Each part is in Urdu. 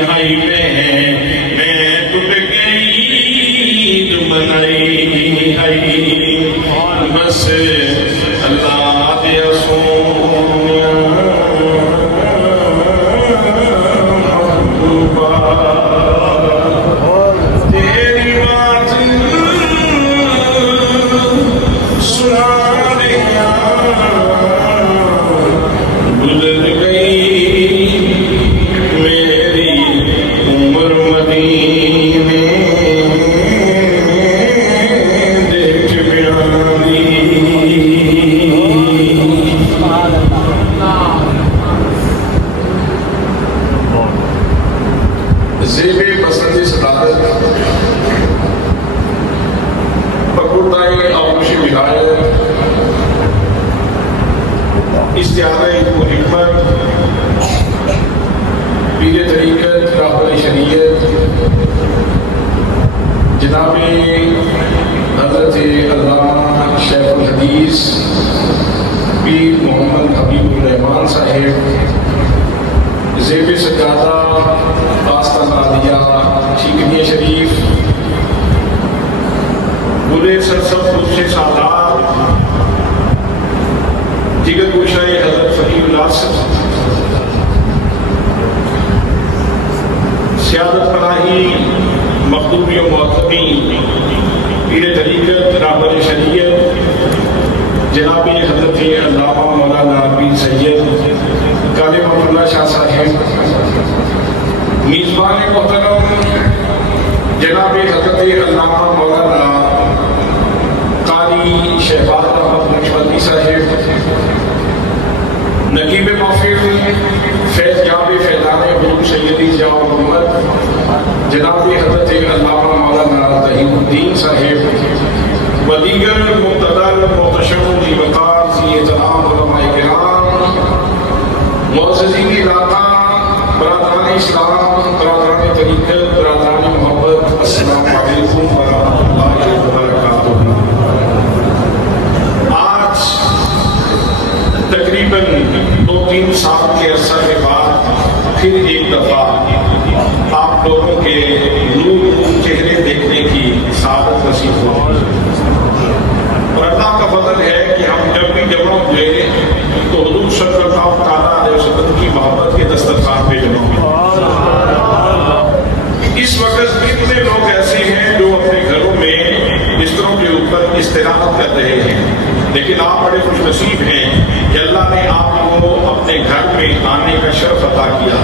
ہائی میں ٹوٹ گئی منائی ہائی بس اللہ دیا سونیا تیری بات سنا دیا گزر گئی میری عمر مدینے دیکھ بیانی زیب پسندی صداقت پکوٹائی آموشی ولایت استعارہ حکمت پیر طریقت راہبر شریعت جناب حضرت علامہ شیخ الحدیث پیر محمد حبیب الرحمان صاحب زیب سجادہ آستان عالیہ چیکنی شریف بلے سرسب خود سے سالار جگر گوشائے حضرت فقیر اللہ سیادت پناہی مخدومی و معتقی پیر طریقت راہبر شریعت جناب حضرت علامہ مولانا پیر سید قاری محمد اللہ شاہ صاحب میزبان محترم جناب حضرت علامہ مولانا قاری شہباز احمد نقشبندی صاحب نقیب محفل فیض جاب فیضان حضور سیدی ضیاء محمد جناب حضرت علامہ مولانا تحیم الدین صاحب و دیگر مقتدر محتشم ذی وقار ذی احترام علماء کرام معززین علاقہ برادران اسلام برادران طریقت برادران محبت السلام علیکم ورحمۃ اللہ وبرکاتہ۔ آج تقریباً 2-3 سال کے عرصہ کے بعد پھر ایک دفعہ آپ لوگوں کے نور چہرے دیکھنے کی سعادت نصیب ہوئی اور اللہ کا فضل ہے کہ ہم جب بھی جمع ہوئے تو حضور صلی اللہ علیہ وسلم کی محبت کے دسترخوان پہ جمع ہوئے۔ اس وقت کتنے لوگ ایسے ہیں جو اپنے گھروں میں بستروں کے اوپر استراحت کر رہے ہیں، لیکن آپ بڑے خوش نصیب ہیں کہ اللہ نے آپ کو اپنے گھر میں آنے کا شرف عطا کیا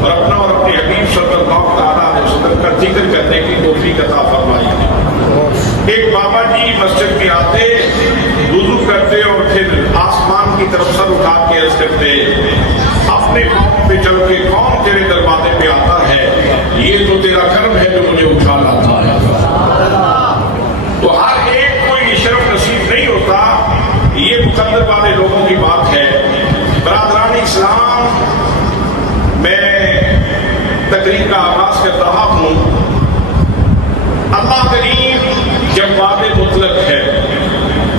اور اپنا اور اپنے حبیب صلی اللہ علیہ وسلم کا ذکر کرنے کی توفیق عطا فرمائی۔ ایک بابا جی مسجد میں آتے، وضو کرتے اور پھر آسمان کی طرف سر اٹھا کے عرض کرتے، اپنے پاؤں پہ چل کے کون تیرے دروازے پہ آتا ہے، یہ تو تیرا کرم ہے جو مجھے اٹھا لاتا ہے۔ تو ہر ایک کو یہ شرف نصیب نہیں ہوتا، یہ مقدر والے لوگوں کی بات ہے۔ برادران اسلام، میں تقریر کا آغاز کر رہا ہوں۔ اللہ کریم جواد مطلق ہے۔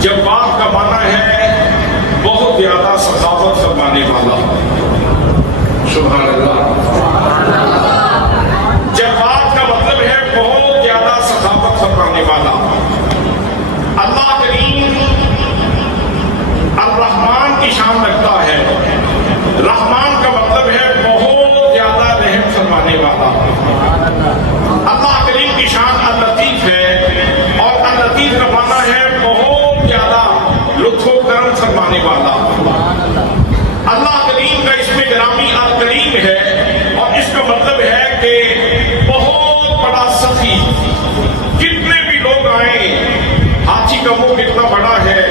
جواد کا معنی ہے بہت زیادہ سخاوت فرمانے والا۔ سبحان اللہ۔ جواد کا مطلب ہے بہت زیادہ سخاوت فرمانے والا۔ اللہ کریم الرحمن کی شان رکھتا ہے۔ رحمان کا مطلب ہے بہت زیادہ رحم فرمانے والا۔ اللہ کریم کی شان اللطیف ہے اور اللطیف کا معنی ہے بہت زیادہ لطف و کرم فرمانے والا۔ اللہ کریم کا اسم گرامی الکریم ہے اور اس کا مطلب ہے کہ بہت بڑا سخی۔ کتنے بھی لوگ آئیں، ہاتھی کا منہ کتنا بڑا ہے،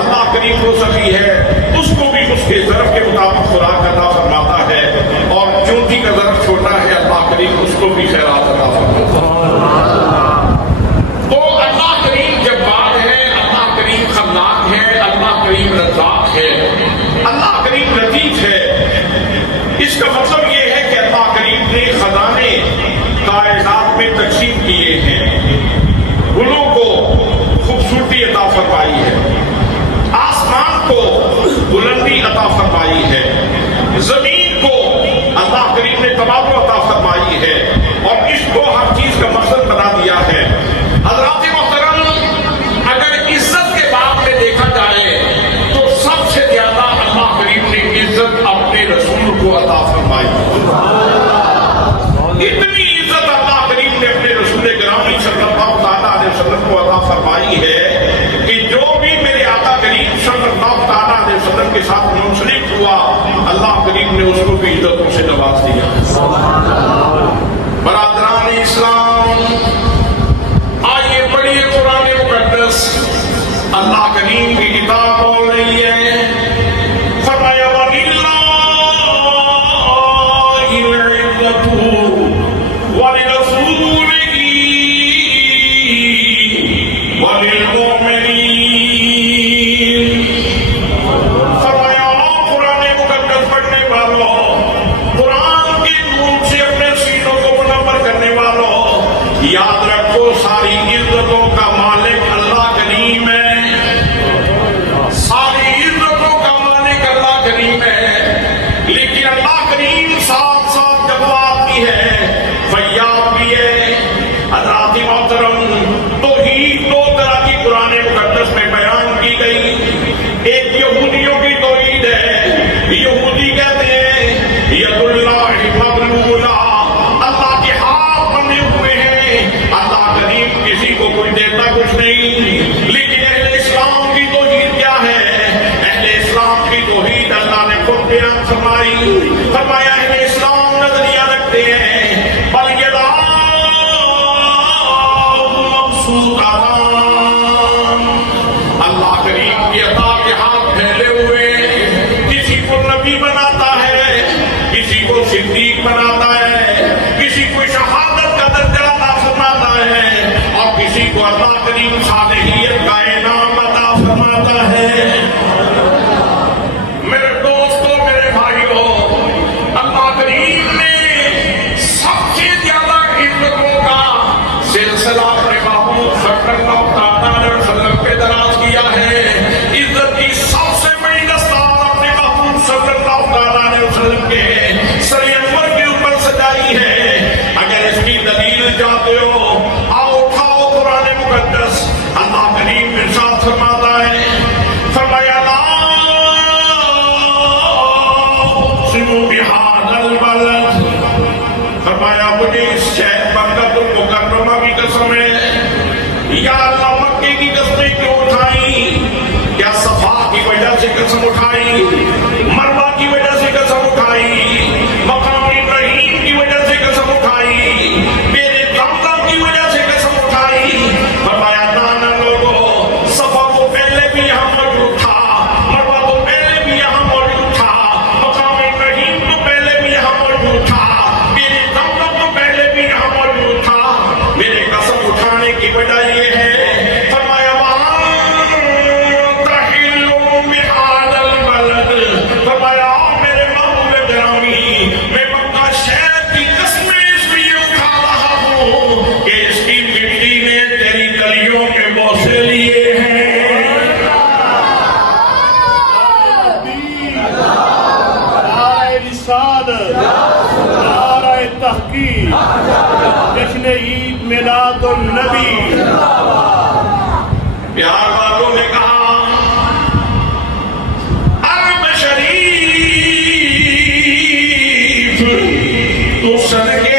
اللہ کریم وہ سخی ہے، اس کو بھی اس کے ظرف کے مطابق خوراک عطا فرماتا ہے، اور چونٹی کا ظرف چھوٹا ہے، اللہ کریم اس کو بھی خیرات عطا فرماتا ہے۔ تو اللہ کریم جواد ہے، اللہ کریم خلاق ہے، اللہ کریم رزاق ہے، اللہ کریم لطیف ہے۔ اس کا مطلب یہ ہے کہ اللہ کریم نے خزانے کائنات میں تقسیم کیے ہیں، گلوں کو خوبصورتی عطا فرمائی ہے، آسمان کو بلندی عطا فرمائی ہے، زمین کو اللہ کریم نے تبادل عطا فرمائی فرمایا اہل اسلام نظریہ رکھتے ہیں بل اللہ کریم کی عطا کے ہاتھ پھیلے ہوئے کسی کو نبی بناتا ہے، کسی کو صدیق بناتا ہے، کسی کو شہادت کا درجہ عطا فرماتا ہے، اور کسی کو اللہ کریم صالحیت کا انعام عطا فرماتا ہے۔ جاتے ہو آؤ اٹھاؤ قرآن مقدس، اللہ کریم ارشاد فرماتا ہے، فرمایا لا اقسم بہذا البلد، فرمایا مجھے اس شہر مکہ المکرمہ کی قسم ہے۔ یا اللہ مکے کی قسمیں کیوں اٹھائیں؟ کیا صفا کی وجہ سے قسم اٹھائی، مروہ کی وجہ سے قسم اٹھائی، مقام ابراہیم کی وجہ سے قسم اٹھائی، کی وجہ سے قسم اٹھائی؟ فرمایا نانا لوگوں، صفا تو پہلے بھی یہاں موجود تھا، مروہ تو پہلے بھی یہاں موجود تھا، مقام ابراہیم تو پہلے بھی یہاں موجود تھا، میرے زمزم تو پہلے بھی یہاں موجود تھا۔ میرے قسم اٹھانے کی وجہ یہ ہے، فرمایا وَأَنْتَ حِلٌّ بِهَذَا الْبَلَدِ، فرمایا میرے محبوب گرامی، میں مکہ شہر کی قسمیں اس لیے اٹھا رہا ہوں کہ اس کی مٹی نے تیری گلیوں کے بوسے لیے ہیں۔ نعرہ رسالت، نعرہ تحقیق، جشن عید میلاد النبی۔ پیار والوں نے کہا عرب شریف تو سرگے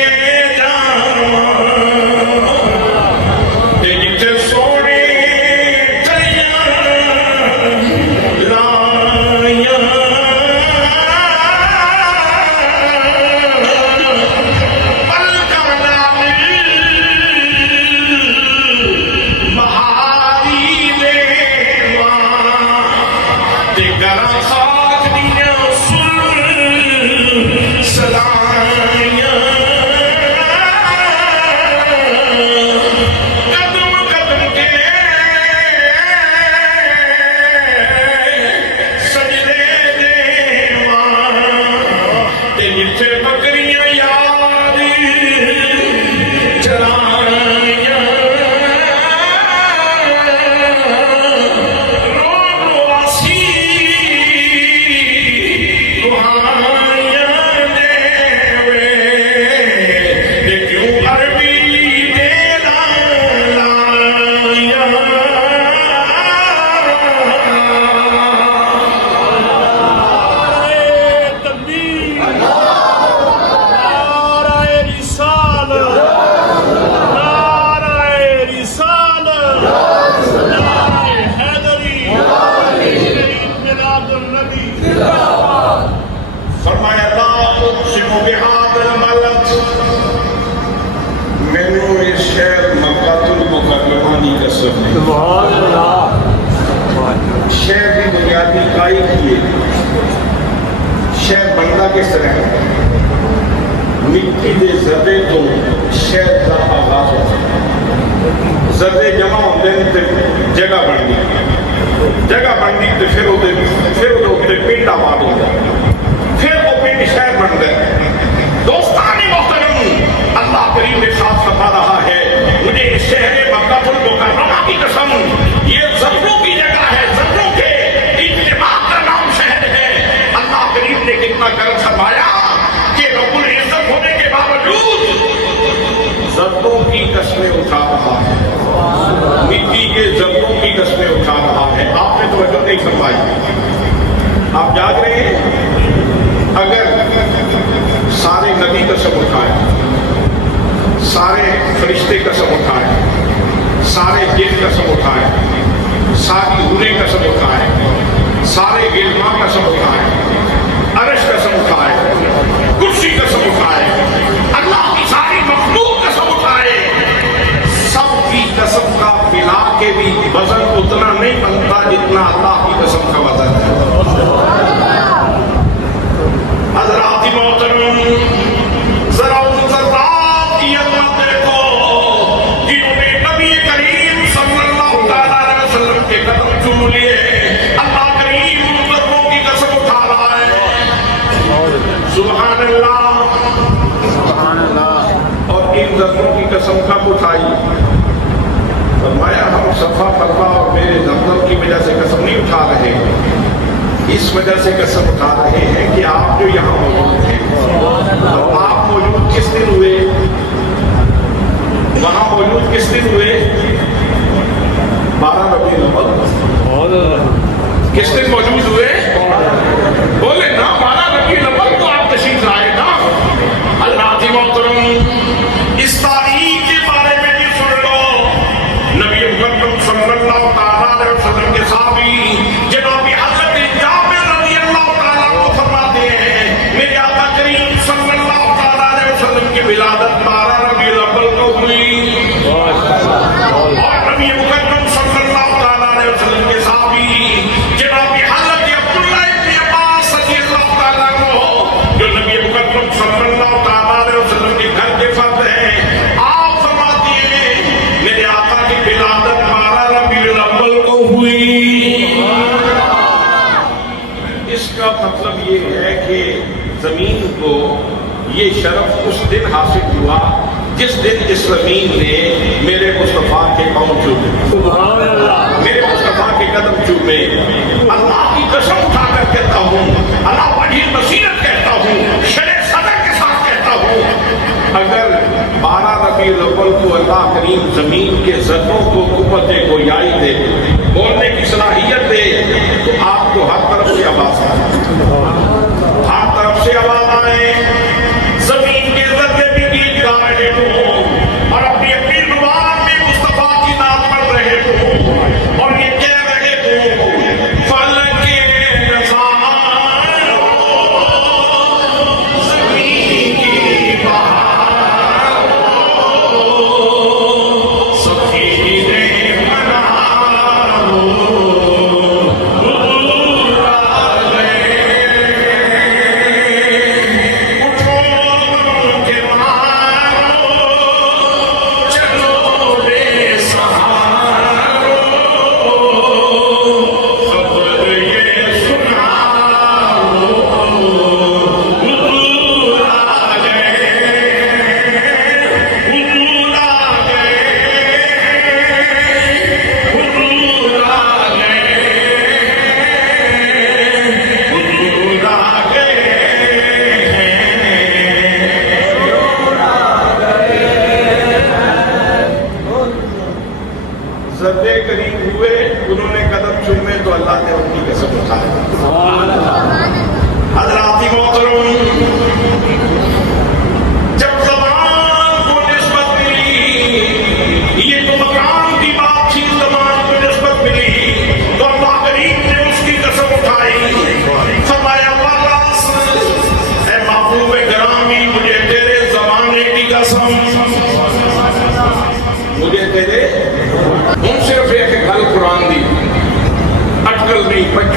شہر کی بنیادی کائی کیے، شہر بنتا کس طرح ہے؟ مٹی دے ذرے تو شہد کا آغاز ہوتا ہے. ذرے جمع ہوتے ہیں تو جگہ بن گئی تو پھر وہ پنڈ آباد ہو گیا, پھر وہ پنڈ شہر بن گئے. دوستان محترم, اللہ کریم کے ساتھ فرما رہا ہے مجھے اس شہر مکہ المکرمہ کی قسم, یہ ذروں کی جگہ ہے, ذروں کے اجتماع کا نام شہر ہے. اللہ کریم نے کتنا کرم فرمایا کہ رب العزت ہونے کے باوجود ذروں کی قسمیں اٹھا رہا ہے, مٹی کے ذروں کی قسمیں اٹھا رہا ہے. آپ نے توجہ نہیں فرمائی, آپ جاگ رہے ہیں. اگر سارے نبی قسم اٹھائے, سارے فرشتے قسم اٹھائے, سارے جن قسم اٹھائے, ساری روحیں قسم اٹھائے, سارے غلمان قسم اٹھائے, عرش قسم اٹھائے, کرسی قسم اٹھائے, اللہ کی ساری مخلوق قسم اٹھائے, سب کی قسم کا ملا کے بھی وزن اتنا نہیں بنتا جتنا اللہ کی قسم کا وزن ہے. حضرات محترم, ذرا ان ذرات کی عظمت دیکھو جنہوں نے نبی کریم صلی اللہ علیہ وسلم کے قدم چوم لیے. اللہ کریم ان ذروں کی قسم اٹھا رہا ہے. سبحان اللہ, سبحان اللہ. اور ان ذروں کی قسم کب اٹھائی؟ فرمایا ہم صفا مروا اور میرے زمزم کی وجہ سے قسم نہیں اٹھا رہے, اس وجہ سے قسم اٹھا رہے ہیں کہ آپ جو یہاں موجود ہیں, اور آپ موجود کس دن ہوئے, وہاں موجود کس دن ہوئے؟ 12 ربیع الاول. کس دن موجود ہوئے؟ بولے نا 12 ربیع الاول کو آپ تشریف لائے نا. اللہ محترم, اس تاریخ کے بارے میں بھی سن لو. نبی مکرم صلی اللہ علیہ وسلم کے صحابی جناب حضرت جابر رضی اللہ تعالیٰ عنہ فرماتے ہیں میرے آقا کریم صلی اللہ علیہ وسلم کی ولادت 12 ربیع الاول کو ہوئی, اور نبی مکرم صلی اللہ علیہ وسلم کے صحابی جناب حضرت عبداللہ ابن عباس رضی اللہ تعالیٰ عنہ جو نبی مکرم صلی اللہ علیہ وسلم کے گھر کے فرد ہیں, آپ فرماتے ہیں میرے آقا کی ولادت 12 ربیع الاول کو ہوئی. اس کا مطلب یہ ہے کہ زمین کو یہ شرف اس دن حاصل ہوا جس دن اس زمین نے میرے مصطفیٰ کے پاؤں چومے, میرے مصطفیٰ کے قدم چومے. اللہ کی قسم اٹھا کر کہتا ہوں, اللہ بڑی بصیرت کہتا ہوں, شرع صدر کے ساتھ کہتا ہوں, اگر 12 ربیع الاول کو اللہ کریم زمین کے ذروں کو قوت گویائی دے, بولنے کی صلاحیت دے, تو آپ کو ہر طرف سے آواز آئے, ہر طرف سے آواز آئے, زمین کے ذرے بھی گیت گا رہے ہوں اور اپنی اپنی زبان میں مصطفیٰ کی نام پڑھ رہے ہوں اور یہ کہہ رہے ہوں فلک نثار زمین کی بہار سفید منار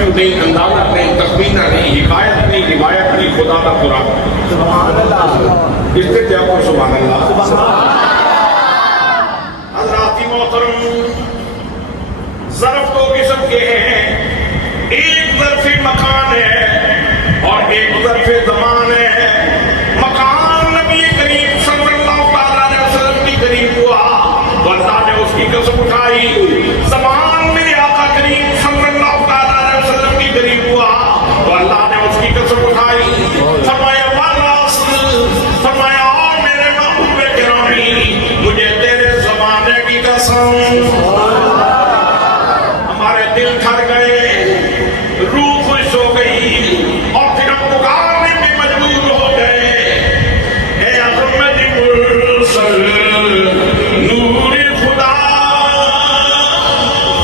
کنفیو نہیں، اندازہ نہیں، تخمینہ نہیں، حکایت نہیں، روایت نہیں، خدا کا قرآن۔ اس سے کیا کو سبحان اللہ۔ حضرات محترم، ظرف دو قسم کے ہیں، ایک ظرف مکان ہے اور ایک ظرف زمان ہے۔ مکان نبی کریم صلی اللہ علیہ وسلم کی قریب ہوا تو اللہ نے اس کی قسم اٹھائی، زمان میرے آقا کریم صلی اللہ علیہ وسلم کی قریب ہوا تو اللہ نے اس کی قسم اٹھائی، فرمایا والرسل، فرمایا اور میرے محبوب گرامی مجھے تیرے زمانے کی قسم۔ ہمارے دل ٹھر گئے، روح خوش ہو گئی اور پھر ہم پکارنے میں مجبور ہو گئے، اے احمد مرسل نور خدا،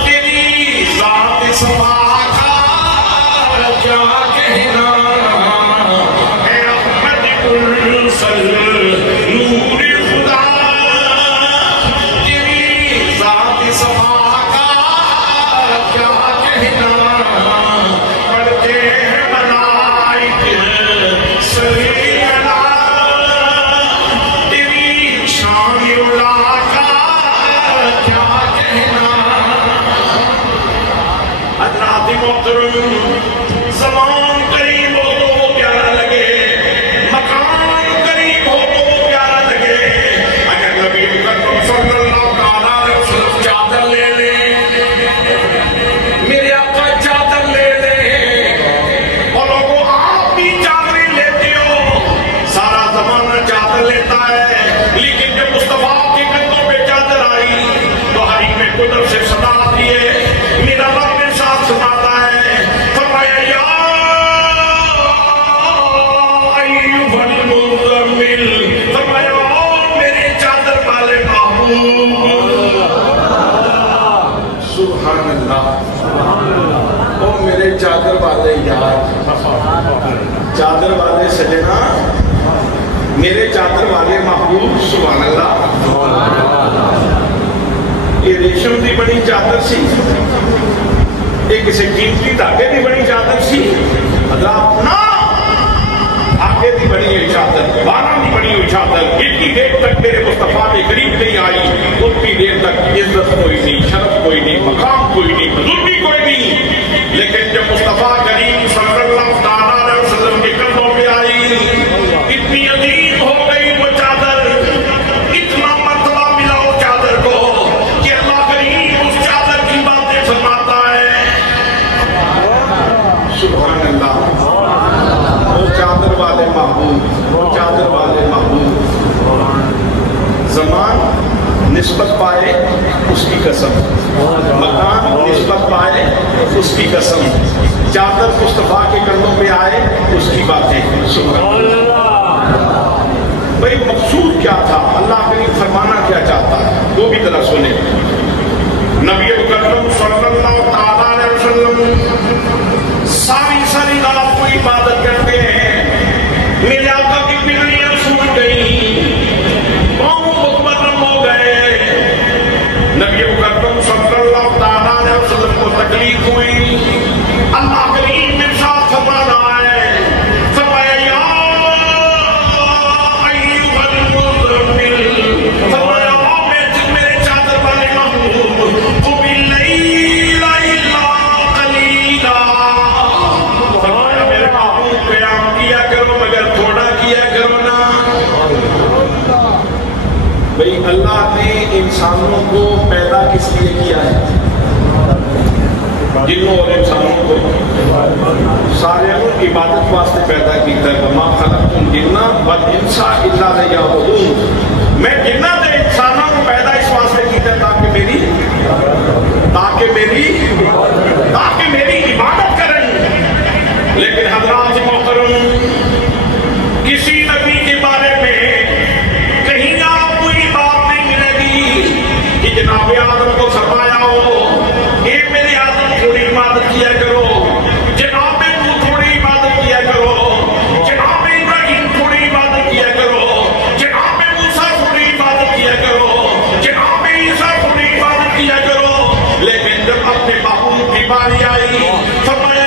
تیری ذات سما کا کیا کہنا، اے احمد مرسل نور خدا، تیری ذات سما کا کیا کہنا، پڑھتے ہیں ملائک صلی اللہ، تیری شان علا کا کیا کہنا۔ حضرات محترم، زمان قریب ہو تو وہ پیارا لگے، مکان قریب ہو تو وہ پیارا لگے۔ اگر نبی اکرم صلی اللہ علیہ وسلم چادر لے لیں، میرے آقا چادر لے لیں، اور لوگوں آپ بھی چادریں لیتے ہو، سارا زمانہ چادر لیتا ہے، لیکن جب مصطفیٰ کے کندھوں پہ چادر آئی تو حریم قدر سے صدا آتی ہے، میرا رب نے ساتھ سناتا ہے، فرمایا یا ایھا المزمل، فرمایا او میرے چادر والے محبوب، سبحان اللہ، او میرے چادر والے یار، چادر والے سجنا، میرے چادر والے محبوب، سبحان اللہ۔ یہ ریشم دی بڑی چادر سی، یہ کسی قیمتی دھاگے دی بڑی چادر سی، حضرات نا دھاگے دی بڑی ہوئی چادر، بارہ دی بڑی ہوئی چادر، اتنی دیر تک میرے مصطفیٰ کے قریب نہیں آئی، اتنی دیر تک عزت کوئی نہیں، شرف کوئی نہیں، مقام کوئی نہیں، بزرگی کوئی نہیں، لیکن جب مصطفیٰ کریم صلی اللہ علیہ وسلم کے قدموں پہ آئی، اتنی عظیم ہو گئی وہ چادر، اتنا مرتبہ ملا وہ چادر کو کہ اللہ کریم اس چادر کی باتیں فرماتا ہے، سبحان اللہ، وہ چادر والے محبوب، وہ چادر والے محبوب، زمان نسبت پائے اس کی قسم، مکان نسبت پائے اس کی قسم، چادر مصطفیٰ کے کندھوں پہ آئے اس کی باتیں، سبحان اللہ۔ بھئی مقصود کیا تھا، اللہ کریم فرمانا کیا چاہتا ہے، وہ بھی ذرا سنیں۔ نبی اکرم صلی اللہ علیہ وسلم ساری رات کو عبادت کرتے ہیں، میرے آقا کی پگڑیاں سوٹ گئیں، پاؤں مطمئن ہو گئے، نبی اکرم صلی اللہ علیہ وسلم کو تکلیف ہوئی، اللہ کریم ارشاد فرما رہا ہے، فرمایا یا ایھا المزمل، فرمایا میرے چادر والے محبوب، قم اللیل الا قلیلا، فرمایا میرے محبوب قیام کیا کرو مگر تھوڑا کیا کرو نا۔ بھئی اللہ نے انسانوں کو پیدا کس لیے کیا ہے، جنوں اور انسانوں کو سارے عبادت واسطے پیدا کیتا ہے، وما خلقت الجن والانس الا لیعبدون، میں جنات اور انسانوں کو پیدا اس واسطے کیتا ہے تاکہ میری عبادت کریں۔ لیکن حضرات محترم، کسی نبی کے بارے میں کہیں آپ کوئی بات نہیں ملے گی کہ جناب آدم کو فرمایا ہو اے میرے آدم تھوڑی عبادت کیا کرو، جناب تو تھوڑی عبادت کیا کرو، جناب ابراہیم تھوڑی عبادت کیا کرو، جناب موسیٰ تھوڑی عبادت کیا کرو، جناب عیسیٰ تھوڑی عبادت کیا کرو، لیکن جب اپنے محبوب کی باری آئی فرمایا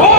2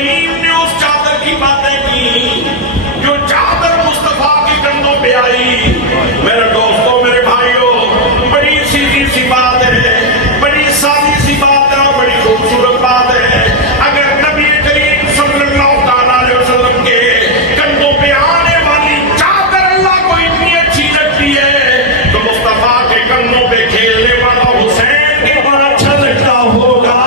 کریم نے اس چادر کی باتیں کی جو چادر مصطفیٰ کے کندھوں پہ آئی. میرے دوستوں، میرے بھائیوں، بڑی سیدھی سی بات ہے، بڑی سادی سی بات ہے اور بڑی خوبصورت بات ہے. اگر نبی کریم صلی اللہ تعالیٰ علیہ وسلم کے کندھوں پہ آنے والی چادر اللہ کو اتنی اچھی لگتی ہے تو مصطفیٰ کے کندھوں پہ کھیلنے والا حسین کے بڑا اچھا لگتا ہوگا.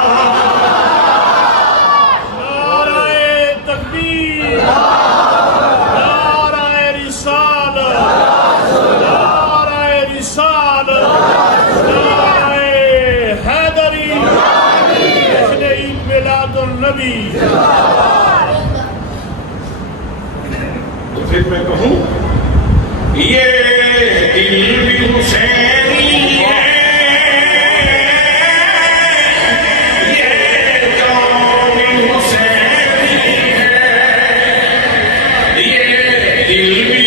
تو پھر میں کہوں یہ دل بھی حسینی ہے، یہ جان بھی حسینی ہے، یہ دل بھی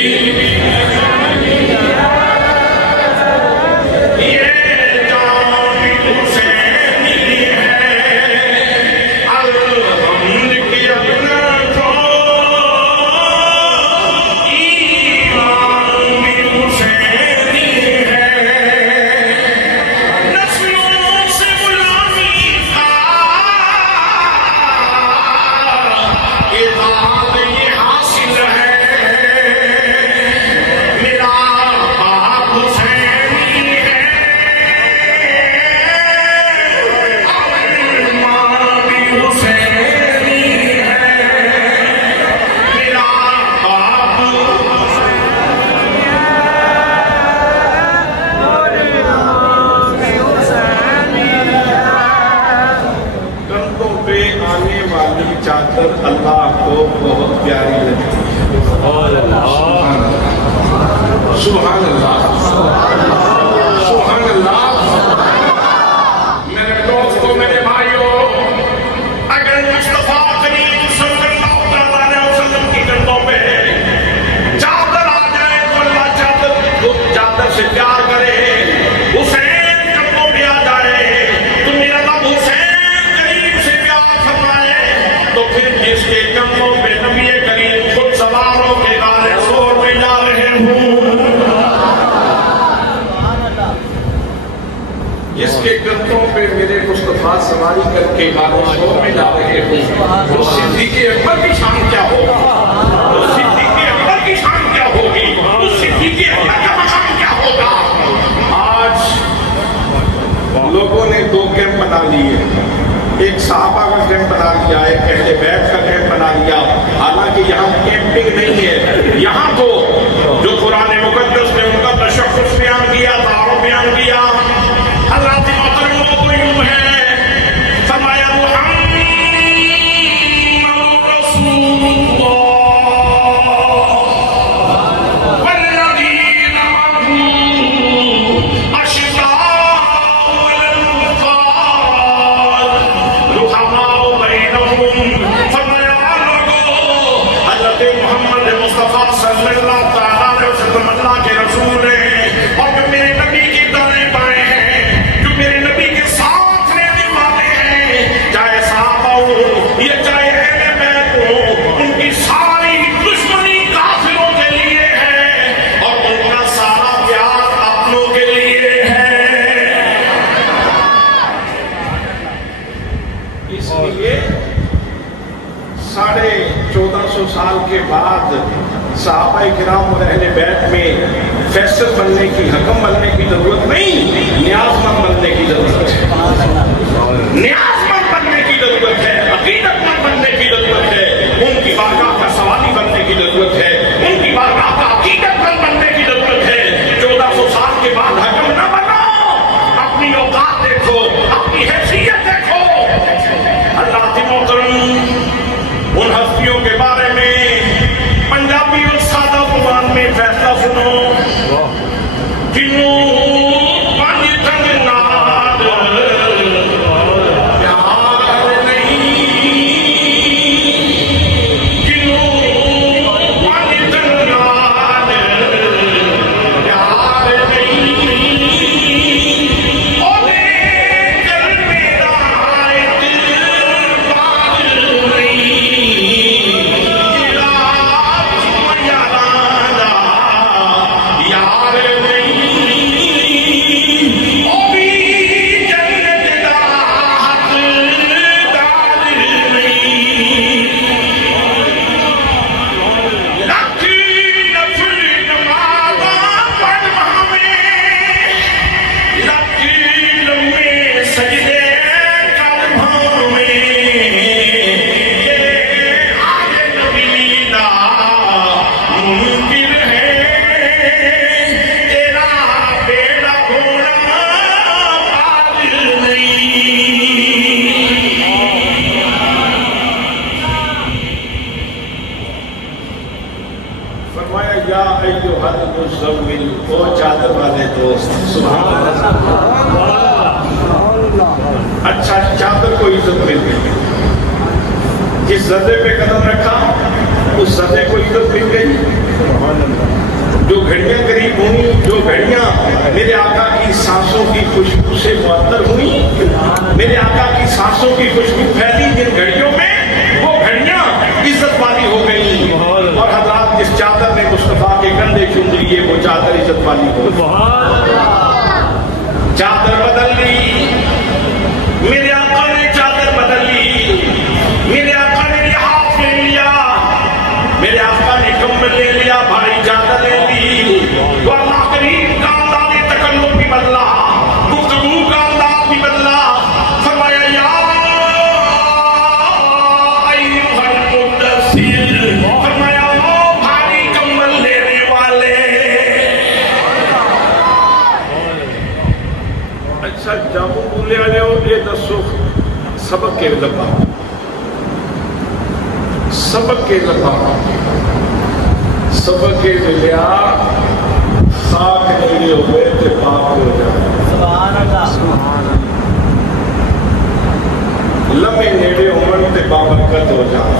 چادر اللہ کو بہت پیاری لگتی ہے. سبحان اللہ، سبحان اللہ. میرے دوستوں، میرے بھائیوں، اگر مصطفیٰ کریم صلی اللہ علیہ وسلم کی کندھوں پہ چادر آ جائے تو اللہ چادر سے پیار کرے. حسین کندھوں پہ آ جائے تو میرا رب حسین کریم سے پیار فرمائے. تو پھر جس کے کندھوں پہ نبی کریم خود سوار ہو کے غار ثور میں جا رہے ہوں، جس کے کندھوں پہ میرے مصطفیٰ سواری کر کے غار ثور میں جا رہے ہوں، تو صدیق اکبر کی شان کیا ہوگی؟ تو صدیق اکبر کی شان کیا ہوگی؟ تو صدیق اکبر کا مقام کیا ہوگا؟ آج لوگوں نے دو کیمپ بنا لیے، ایک صحابہ کا کیمپ بنا لیا، ایک اہل بیت کا کیمپ بنا لیا. حالانکہ یہاں کیمپنگ نہیں ہے، یہاں تو جو قرآن مقدس نے ان کا تشخص بیان کیا، تعارف بیان کیا. حضرات محترم کو یوں ہے فرمایا محمد رسول اللہ والذین معه اشداء علی الکفار رحماء بینہم. فرمایا لوگو، حضرت محمد مصطفیٰ صلی اللہ تعالیٰ علیہ وسلم اللہ کے رسول ہیں اور جو میرے نبی کی دائیں بائیں ہیں، جو میرے نبی کے ساتھ رہنے والے ہیں، چاہے صحابہ ہو یا چاہے اہل بیت ہو، ان کی ساری دشمنی کافروں کے لیے ہے اور ان کا سارا پیار اپنوں کے لیے ہے. اس لیے 1450 سال کے بعد صحابہ کرام اور اہل بیت میں فیصل بننے کی، حکم بننے کی ضرورت نہیں، نیاز مند بننے کی ضرورت ہے. نیاز مند بننے کی ضرورت ہے، عقیدت مند بننے کی ضرورت ہے، ان کی بارگاہ کا سوالی بننے کی ضرورت ہے، ان کی بارگاہ کا عقیدت مند بننے کی ضرورت ہے. 1400 سال کے بعد حکم نہ بنو، اپنی اوقات دیکھو، اپنی حیثیت دیکھو. اللہ کے محترم، ان ہستیوں کے بارے میں پنجابی اور سادہ زبان میں فیصلہ سنو. جنوں پنج تنگ ناد وہ چادر والے دوست. سبحان اللہ. اچھا چادر کو عزت مل گئی. جس زدے پہ قدم رکھا اس زدے کو عزت مل گئی. جو گھڑیاں قریب ہوئی، جو گھڑیاں میرے آقا کی سانسوں کی خوشبو سے معطر ہوئی، میرے آقا کی سانسوں کی خوشبو پھیلی جن گھڑیوں میں، وہ گھڑیاں عزت والی ہو گئی. اور حضرات جس چادر نے مصطفیٰ کے کندھے چوم لیے وہ چادر عزت والی ہو گئی. چادر بدل لی، میرے آقا نے چادر بدل لی. میرے آقا نے لحاظ لے لیا، میرے آقا نے کمبل لے لیا، بھاری چادر لے لی. تو اللہ کریم کا انداز تکلم بھی بدلا، گفتگو کا انداز بھی بدلا. فرمایا یا ایھا المدثر، فرمایا او بھاری کمبل لینے والے. اچھا جامو بولے والے ہو یہ دسو سبق کے لبا، سبق کے لبا، سبق کے لیا خاک نیڑے ہوئے تے پاک ہو جائے. سبحان اللہ. لمحے نیڑے ہوئے تے بابرکت ہو جائے.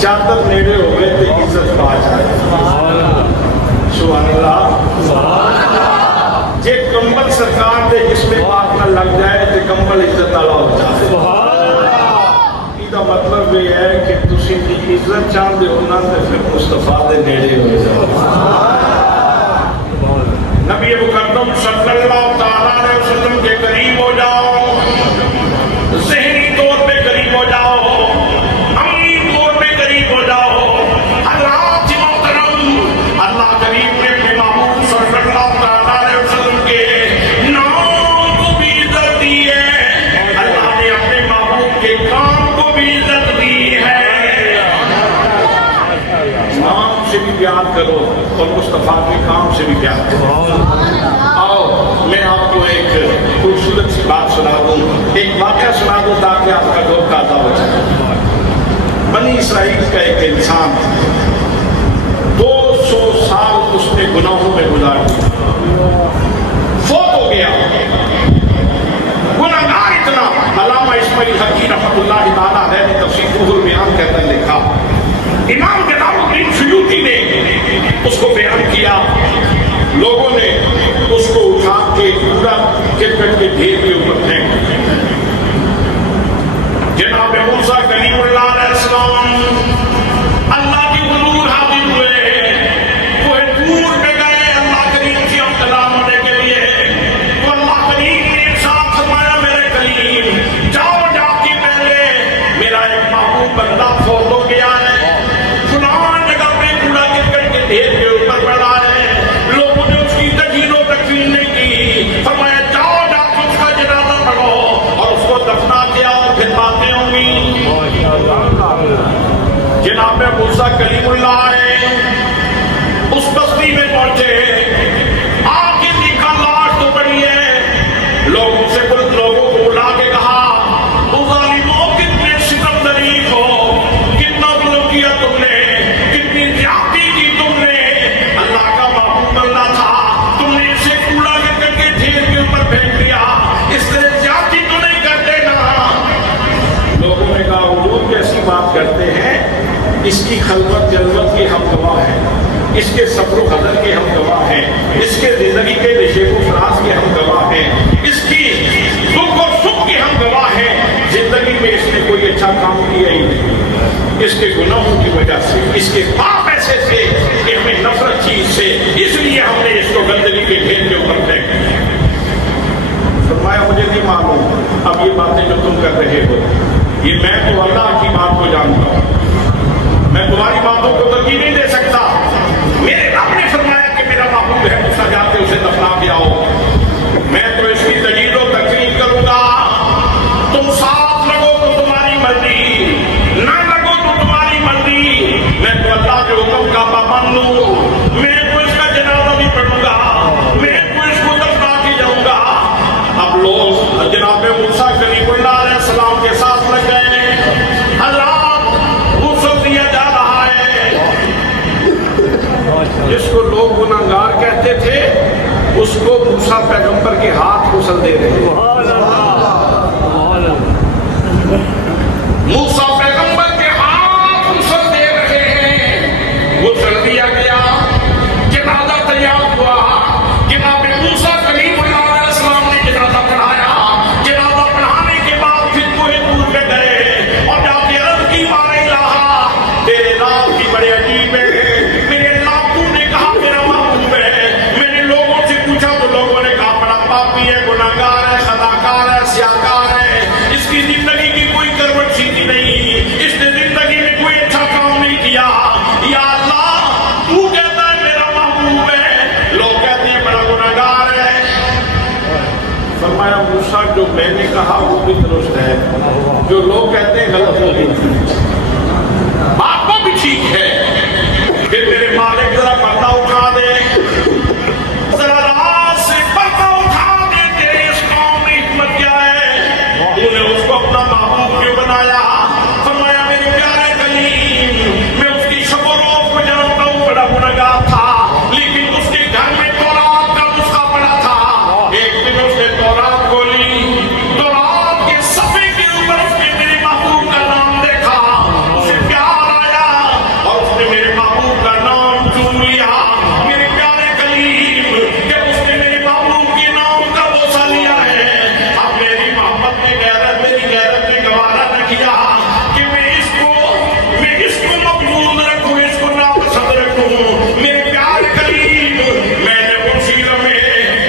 چادر نیڑے ہوئے تے عزت پا جائے. سبحان اللہ. جے کمبل سرکار دے جس میں پاک نہ لگ جائے تے کمبل عزت والا ہو جائے. کا مطلب یہ ہے کہ تسی دی عزت چاہتے ہو نا تے پھر مصطفیٰ دے نیڑے ہو جاؤ. نبی مکرم صلی اللہ تعالیٰ علیہ وسلم کے قریب ہو جاؤ، ذہنی طور پہ قریب ہو جاؤ، عملی طور پہ قریب ہو جاؤ. حضرات محترم، اللہ کریم نے اپنے محبوب صلی اللہ تعالیٰ علیہ وسلم کے نام کو بھی عزت دی ہے. اللہ نے اپنے محبوب کے کام عزت دی ہے. نام سے بھی پیار کرو اور مصطفیٰ کے کام سے بھی پیار کرو. آؤ میں آپ کو ایک خوبصورت سی بات سنا دوں، ایک واقعہ سنا دوں تاکہ آپ کا دور تازہ ہو جائے. بنی اسرائیل کا ایک انسان 200 سال اس نے گناہوں میں گزار دیا، فوت ہو گیا. گناہگار اتنا، علامہ اسماعیل حقی رحمۃ اللہ تعالیٰ ہے تفسیر روح البیان کے اندر لکھا. امام جلال الدین سیوطی نے اس کو بیان کیا. لوگوں نے اس کو اٹھا کے پورا کرکٹ کے ڈھیر کے اوپر پھینک دیا. جناب موسیٰ کلیم اللہ علیہ السلام اللہ کے حضور حاضر ہوئے، وہ دور پہ گئے اللہ کریم سے کلام ہونے کے لیے. تو اللہ کریم نے ارشاد فرمایا میرے کلیم جاؤ، جا کے پہلے میرا ایک محبوب بندہ فوت ہو گیا ہے، فلاں جگہ پہ کوڑا کرکٹ کے ڈھیر کے اوپر پڑا ہے، لوگوں نے اس کی تکفین و تکفین نہیں کی. فرمایا جاؤ جا کے اس کا جنازہ پڑھو اور اس کو دفنا کیا اور پھر باتیں ہوں گی. جناب موسیٰ کلیم اللہ آئے، اس بستی میں پہنچے، آ کے دیکھا لاش تو پڑی ہے. لوگوں کو بلا کے کہا او ظالموں کتنے ستم ظریف ہو، کتنا ظلم کیا تم نے، کتنی زیادتی کی تم نے. اللہ کا محبوب بندہ تھا، تم نے اسے کوڑا کر کے ڈھیر کے اوپر پھینک دیا، اس طرح زیادتی تو نہیں کرتے نا. لوگوں نے کہا حضور کیسی بات کرتے ہیں، اس کی خلوت جلوت کی ہم گواہ ہیں، اس کے صبر و حضر کے ہم گواہ ہیں، اس کے زندگی کے نشیب و فراز کے ہم گواہ ہیں، اس کی دکھ اور سکھ کے ہم گواہ ہیں. زندگی میں اس نے کوئی اچھا کام کیا ہی نہیں، اس کے گناہوں کی وجہ سے، اس کے پاپ ایسے تھے کہ ہمیں نفرت تھی اس سے، اس لیے ہم نے اس کو گندگی کے ڈھیر کے اوپر پھینک دیا. فرمایا مجھے نہیں معلوم اب یہ باتیں جو تم کر رہے ہو، یہ میں تو اللہ کی بات کو جانتا ہوں، میں تمہاری باتوں کو ترجیح نہیں دے سکتا. میرے رب نے فرمایا کہ میرا محبوب ہے، موسیٰ جا کے اسے دفنا کے آؤ، میں تو اس کی تجدید و تکفین کروں گا. تم ساتھ لگو تو تمہاری مرضی، نہ لگو تو تمہاری مرضی. میں تو اللہ کے حکم کا پابند ہوں، میں تو اس کا جنازہ بھی پڑھوں گا، میں تو اس کو دفنا کے جاؤں گا. اب لوگ جناب موسیٰ کلیم اللہ علیہ السلام کے ساتھ لگ گئے. حضرات غسل دیا جا رہا ہے، جس کو لوگ اس کو موسیٰ پیغمبر کے ہاتھ غسل دے رہے ہیں. موسیٰ پیغمبر کے ہاتھ غسل دے رہے ہیں. غسل دیا گیا، جنازہ تیار ہوا. جناب موسیٰ کلیم اللہ علیہ السلام نے جنازہ پڑھایا. جنازہ پڑھانے کے بعد پھر کوہ طور پہ گئے اور جا کے عرض کی ماں الہا تیرے نام کی بڑے عجیب ہے. میرے اللہ تو نے کہا میرا محبوب ہے. میں نے لوگوں سے پوچھا تو لوگوں نے کہا بڑا پاپی ہے، گناہگار ہے، خطاکار ہے، سیاہکار ہے، اس کی زندگی کی کوئی کروٹ سیدھی نہیں، اس نے زندگی میں کوئی اچھا کام نہیں کیا. یا اللہ تو کہتا ہے میرا محبوب ہے، لوگ کہتے ہیں بڑا گناہگار ہے. فرمایا موسیٰ جو میں نے کہا وہ بھی درست ہے، جو لوگ کہتے ہیں غلط ہوگی، بات تو بھی ٹھیک ہے. پھر میرے مالک ذرا پردہ اٹھا دے، ذرا رات سے پردہ اٹھا دے. تیرے اس قوم میں حکمت کیا ہے؟ تو نے اس کو اپنا محبوب کیوں بنایا؟ فرمایا میرے پیارے کلیم، میں اس کی شب و روز کو جانتا ہوں، بڑا گناہگار تھا، لیکن اس کے گھر میں تورات کا نسخہ پڑا تھا. ایک دن اس نے تورات کھولی، تورات کے صفحے کے اوپر اس نے میرے محبوب کا نام دیکھا، اسے پیار آیا اور اس نے میرے محبوب کا نام چن لیا. میرے پیارے کلیم، جب اس نے میرے محبوب کے نام کا بوسہ لیا ہے، اب میری محبت نے میری غیرت نے گوارا نہ کیا کہ میں اس کو مقبول رکھوں، اس کو ناپسند رکھوں. میرے پیارے کلیم، میں نے اسی لمحے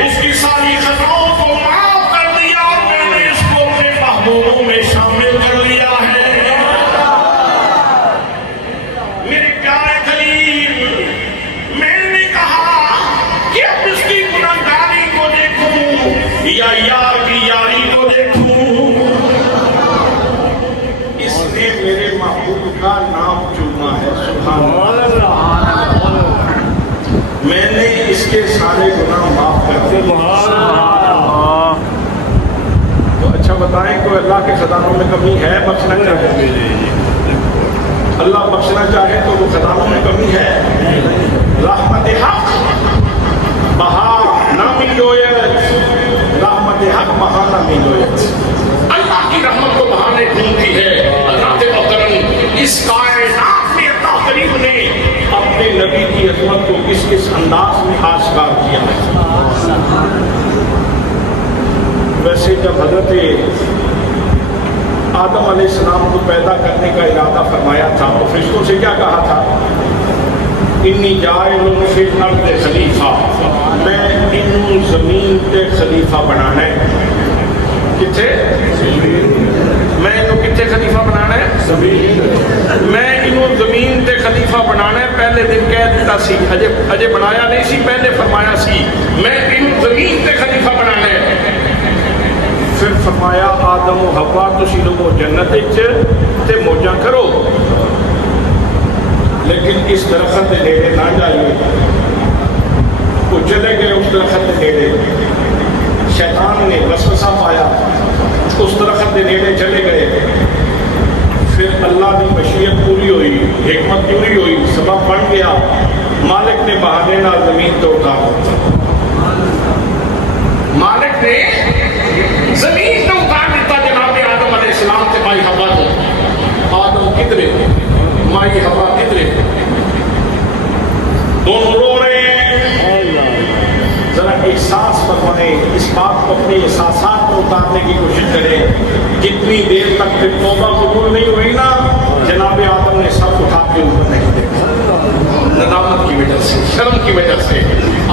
اس کی ساری خطاؤں کو معاف کر دیا اور میں نے اس کو اپنے محبوبوں میں شامل کر لیا ہے. میرے پیارے کلیم، میں نے کہا کہ اب اس کی گناہگاری کو دیکھوں یا یار کی یاری کو دیکھوں. اس نے میرے محبوب کا نام چنا ہے. سبحان اللہ. میں نے اس کے سارے گناہ معاف کر دیے. تو اچھا بتائیں کوئی اللہ کے خزانوں میں کمی ہے؟ بخشنا چاہے اللہ بخشنا چاہے تو وہ خزانوں میں کمی ہے. رحمت حق بہا نامی جویت، رحمت حق بہا نامی جویت. اللہ کی رحمت کو بہانے ڈھونڈتی ہے. اللہ کے محترم، اس کائنات میں اللہ کریم نے اپنے نبی کی عظمت کو کس کس انداز میں آشکار کیا ہے. ویسے جب حضرت آدم علیہ السلام کو پیدا کرنے کا ارادہ فرمایا تھا تو فرشتوں سے کیا کہا تھا؟ انی جاعل فی الارض خلیفہ، میں انہوں زمین تے خلیفہ بنانا ہے. کتھے؟ میں انہوں کتھے خلیفہ بنانا ہے؟ زمین. میں انہوں زمین تے خلیفہ بنانا ہے. پہلے دن کہہ دیتا سی، اجے بنایا نہیں سی، پہلے فرمایا سی میں انہوں زمین تے خلیفہ بنانا ہے. پھر فرمایا آدم و حوا تسی لوگوں جنت تے موجاں کرو، لیکن اس درخت کے نیڑے نہ جائیے. وہ چلے گئے اس درخت کے نیڑے. شیطان نے وسوسہ پایا، اس درخت کے نیڑے چلے گئے. پھر اللہ کی مشیت پوری ہوئی، حکمت پوری ہوئی، سبب بن گیا. مالک نے بہانے نہ زمین تو اٹھا، مالک نے زمین تو اتار دیتا جناب آدم علیہ السلام سے مائی حوا کو. آدم کدرے، مائی حوا کدرے، دونوں رو رہے ہیں. ذرا احساس فرمائیں، اس بات کو اپنے احساسات میں اتارنے کی کوشش کریں. جتنی دیر تک پھر توبہ قبول نہیں ہوئی نا، جناب آدم نے سب اٹھا کے اوپر نہیں دیکھا. ندامت کی وجہ سے، شرم کی وجہ سے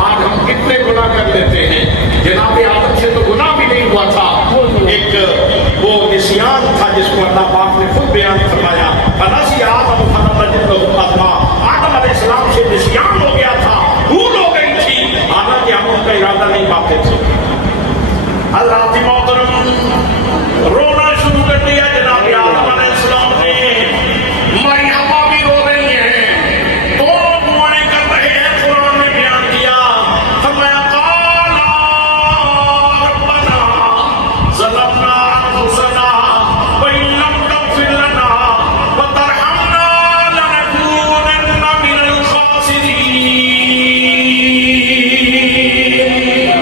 آج ہم کتنے گناہ کر لیتے ہیں. جناب آدم سے تو گناہ بھی نہیں ہوا تھا، ایک وہ نسیان تھا جس کو اللہ پاک نے خود بیان فرمایا. فنسی آدم فلم نجد له عزما. آدم علیہ السلام سے نسیان ہو گیا تھا، بھول ہو گئی تھی، حالانکہ ہم ان کا ارادہ نہیں پاتے تھے. اللہ کی محترم رونا شروع کر دیا جناب آدم علیہ السلام نے. مائی حوا بھی رو رہی ہیں، دو دعائیں کر رہے ہیں. قرآن نے بیان کیا، فرمایا ظلمنا انفسنا وان لم تغفر لنا وترحمنا لنكونن من الخاسرين.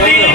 3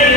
3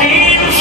3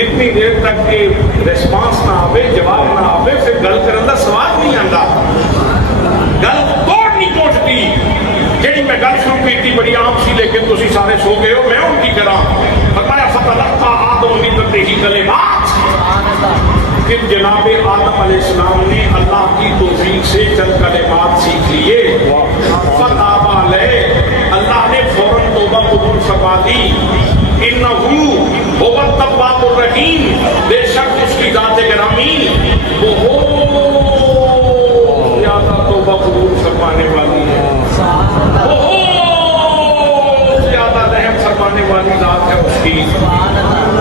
جتنی دیر تک کہ ریسپانس نہ آوے، جواب نہ آوے، پھر گل کرنے کا سواد نہیں آتا، گل توڑ نہیں پہنچتی۔ جی میں گل شروع کی تھی بڑی عام سی، لیکن تسی سارے سو گئے ہو، میں ان کی کرا۔ فرمایا فتلقى آدم من ربه کلمات، پھر جناب آدم علیہ السلام نے اللہ کی توفیق سے چند کلمات سیکھ لیے۔ فتاب علیہ، اللہ نے فوراً توبہ قبول فرما دی۔ انہو هو التواب الرحیم، بے شک اس کی ذات گرامی بہت زیادہ توبہ قبول فرمانے والی ہے، بہت زیادہ رحم فرمانے والی ذات ہے اس کی۔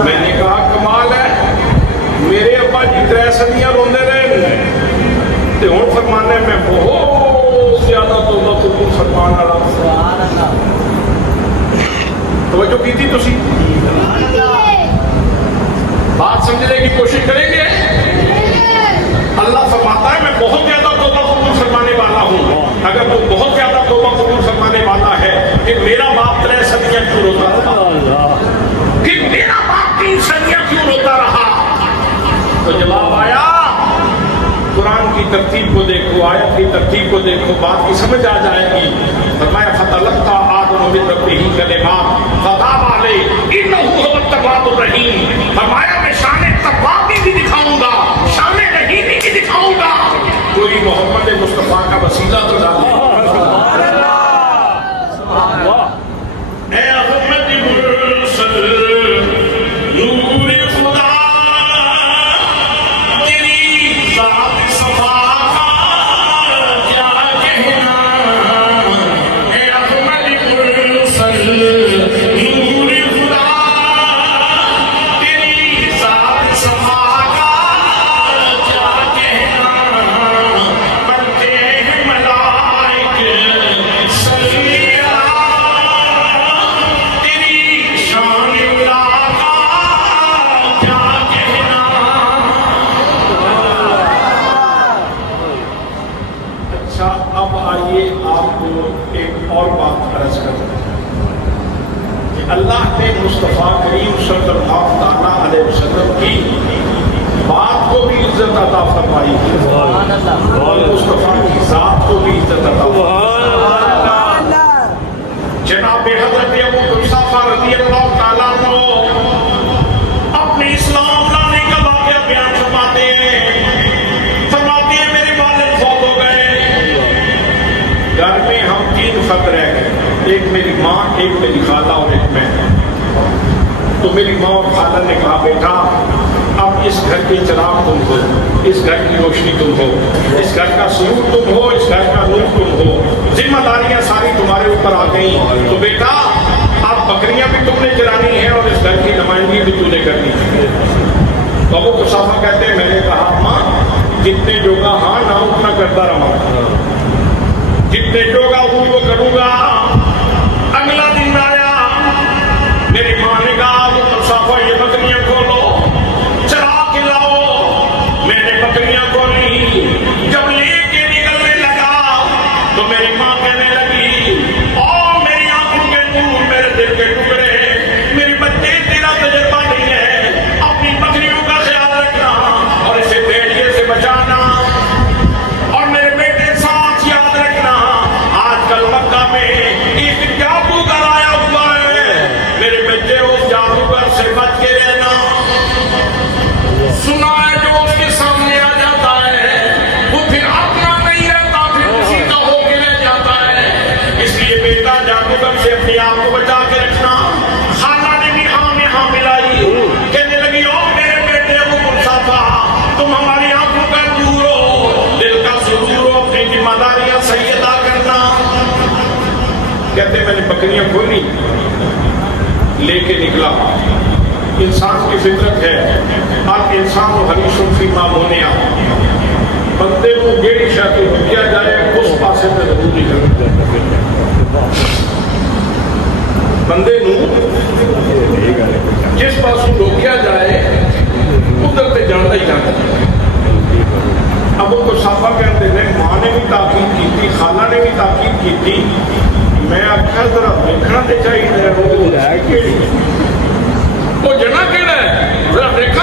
میں نے کہا کمال ہے، میرے ابا جی 3 صدیاں روندے رہے تے ہن فرمانے میں بہت زیادہ توبہ قبول فرمانے والا۔ توجہ کی تھی تسی؟ بات سمجھنے کی کوشش کریں گے؟ اللہ فرماتا ہے میں بہت زیادہ توبہ قبول فرمانے والا ہوں۔ اگر تو بہت زیادہ توبہ قبول فرمانے والا ہے کہ میرا باپ 3 صدیاں کیوں روتا رہا، کہ میرا باپ 3 صدیاں کیوں روتا رہا؟ تو جواب آیا، قرآن کی ترتیب کو دیکھو، آیت کی ترتیب کو دیکھو، بات کی سمجھ آ جائے گی۔ فرمایا فتلقى آدم من ربه کلمات فتاب علیہ انہ هو التواب الرحیم۔ فرمایا میں شان توابی بھی دکھاؤں گا، شان رحیمی بھی دکھاؤں گا۔ کوئی محمد مصطفیٰ کا وسیلہ تو ڈالے۔ اے احمد مرسل نور خدا، تیری ذات صفا کا کیا کہنا۔ اے احمد مرسل نور خدا، تیری ذات صفا کا کیا کہنا۔ بنتے ہیں ملائک صلی تیری شان اللہ کا کیا کہنا۔ اچھا اب آئیے آپ کو ایک اور بات عرض کروں کہ اللہ نے مصطفیٰ کریم صلی اللہ تعالیٰ علیہ وسلم کی بات کو بھی عزت عطا فرمائی اور مصطفیٰ کی ذات کو بھی عزت عطا فرمائی۔ جناب حضرت ابو قحافہ رضی اللہ تعالیٰ عنہ اپنے اسلام لانے کا واقعہ بیان فرماتے ہیں میرے والد فوت ہو گئے، گھر میں ہم 3 فرد رہ گئے، ایک میری ماں، ایک میری خالہ اور ایک میں۔ تو میری ماں اور خالہ نے کہا بیٹا اب اس گھر کے چراغ تم ہو، اس گھر کی روشنی تم ہو، اس گھر کا سرور تم ہو، اس گھر کا نور تم ہو، ذمہ داریاں ساری تمہارے اوپر آ گئیں، تو بیٹا اب بکریاں بھی تم نے چرانی ہیں اور اس گھر کی نمائندگی بھی تم نے کرنی ہے۔ تو ابو قحافہ کہتے ہیں میں نے کہا ماں جتنے جوگا ہاں نہ اتنا کرتا رہا، جتنے جوگا وہ کروں گا۔ اگلا دن آیا، میری ماں نے کہا ابو قحافہ یہ بکریاں کھولو، چرا کے لاؤ۔ میں نے بکریاں کھولی، جب لے کے نکلنے لگا تو میری ماں کہنے لگی او میری آنکھوں کے نور، میرے دل کے ٹکڑے، میری بچے تیرا تجربہ نہیں ہے، اپنی بکریوں کا خیال رکھنا اور اسے بھیڑیے سے بچانا، اور میرے بیٹے ساتھ یاد رکھنا آج کل مکہ میں ایک جادوگر آیا ہوا ہے، میرے بچے اس جادوگر سے بچ کے رہنا۔ سنا ہے جو اس کے سامنے آ جاتا ہے وہ پھر اپنا نہیں رہتا، پھر اسی کا ہو کے رہ جاتا ہے، اس لیے بیٹا جادوگر سے اپنے آپ کو بچا کے رکھنا۔ خالہ نے بھی ہاں میں ہاں ملائی، کہنے لگی او میرے بیٹے ابو قحافہ تم ہماری آنکھوں کا نور ہو، دل کا سرور ہو، اپنی ذمہ داریاں صحیح ادا کرنا۔ کہتے میں نے بکریاں کھولی، لے کے نکلا۔ انسان کی فطرت ہے اب انسان و حریص فیما مونیا، بندے کو جیڑی شاہ تو رکیا جائے اس پاسے تے ضرور نکل، بندے نو جس پاسوں روکیا جائے ادھر تے جانتا ہی جانتا۔ ابو قحافہ کہتے ہیں ماں نے بھی تاکید کی تھی، خالہ نے بھی تاکید کی تھی، میں آخیا ذرا دیکھنا تے چاہیے وہ جنا کہڑا ہے، ذرا دیکھا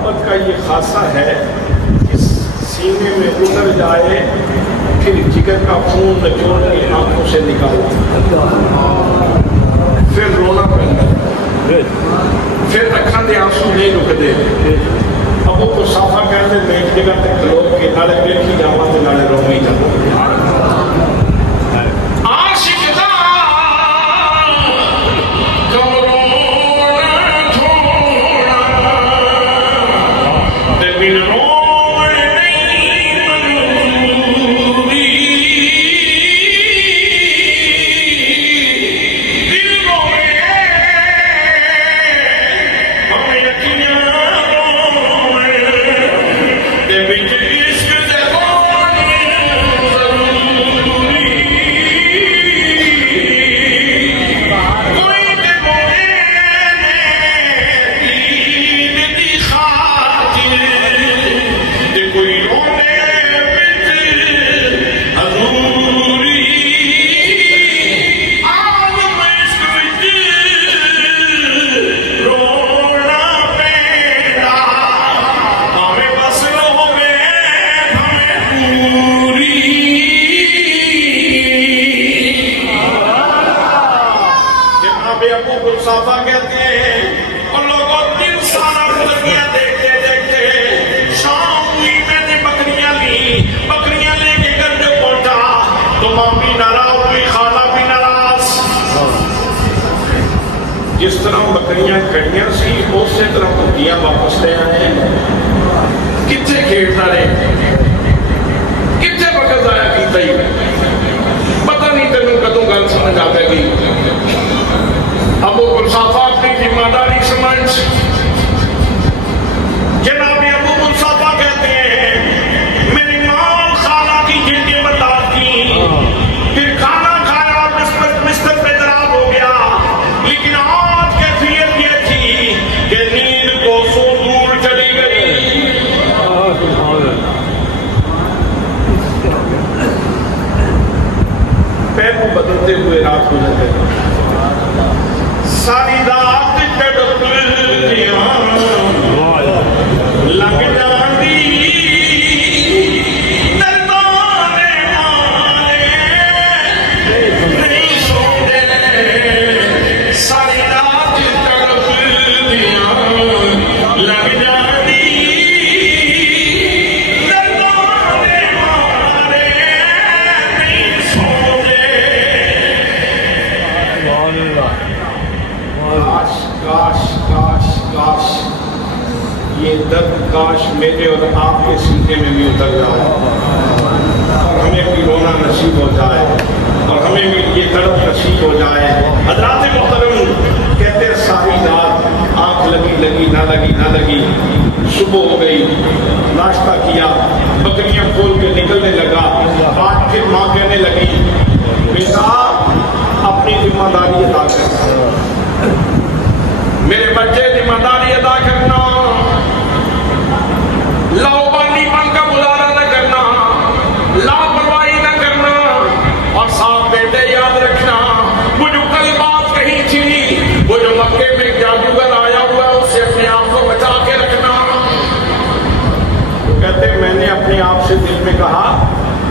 محبت کا یہ خاصہ ہے کہ سینے میں اتر جائے پھر جگر کا خون نچوڑ کے آنکھوں سے نکالا پھر رونا پڑتا پھر اکھاں دے آنسو نہیں رکتے ابو کو صافہ کہتے میں ایک جگہ تک کھلو کے نالے بیٹھی جاواں تے نالے رو ہی جاواں جس طرح بکریاں کڑیاں سی اسی طرح بکریاں واپس لے آئے کتنے کھیڑتا رہے کتنے وقت آیا کیتا ہی پتہ نہیں تینوں کدوں گل سمجھ آئے گی ابو مصطفیٰ اپنی ذمہ داری سمجھ جناب ابو مصطفیٰ کہتے ہیں میری ماں خالہ کی جن کے بتا کی پھر کھانا کھایا اور بستر پہ دراب ہو گیا لیکن آج کیفیت یہ تھی کہ نیند کو سو دور چلی گئی پیر کو بدلتے ہوئے رات گزر گئی ساری رات تڑپ دیا لگ جاندی دربارے والے نہیں سوتے ساری رات تڑپ دیا لگ جاندی دربارے والے نہیں سوتے کاش کاش کاش کاش یہ درد کاش میرے اور آپ کے سینے میں بھی اتر جائے اور ہمیں بھی رونا نصیب ہو جائے اور ہمیں بھی یہ تڑپ نصیب ہو جائے حضرات محترم کہتے ہیں ساری رات آنکھ لگی نہ لگی صبح ہو گئی ناشتہ کیا بکریاں کھول کے نکلنے لگا آج پھر ماں کہنے لگی بیٹا اپنی ذمہ داری ادا کر میرے بچے ذمہ داری ادا کرنا لاؤبالی بن کا گزارا نہ کرنا لاپرواہی نہ کرنا اور ساتھ بیٹے یاد رکھنا وہ جو کل بات کہی تھی وہ جو مکے میں جادوگر آیا ہوا ہے اس سے اپنے آپ کو بچا کے رکھنا وہ کہتے میں نے اپنے آپ سے دل میں کہا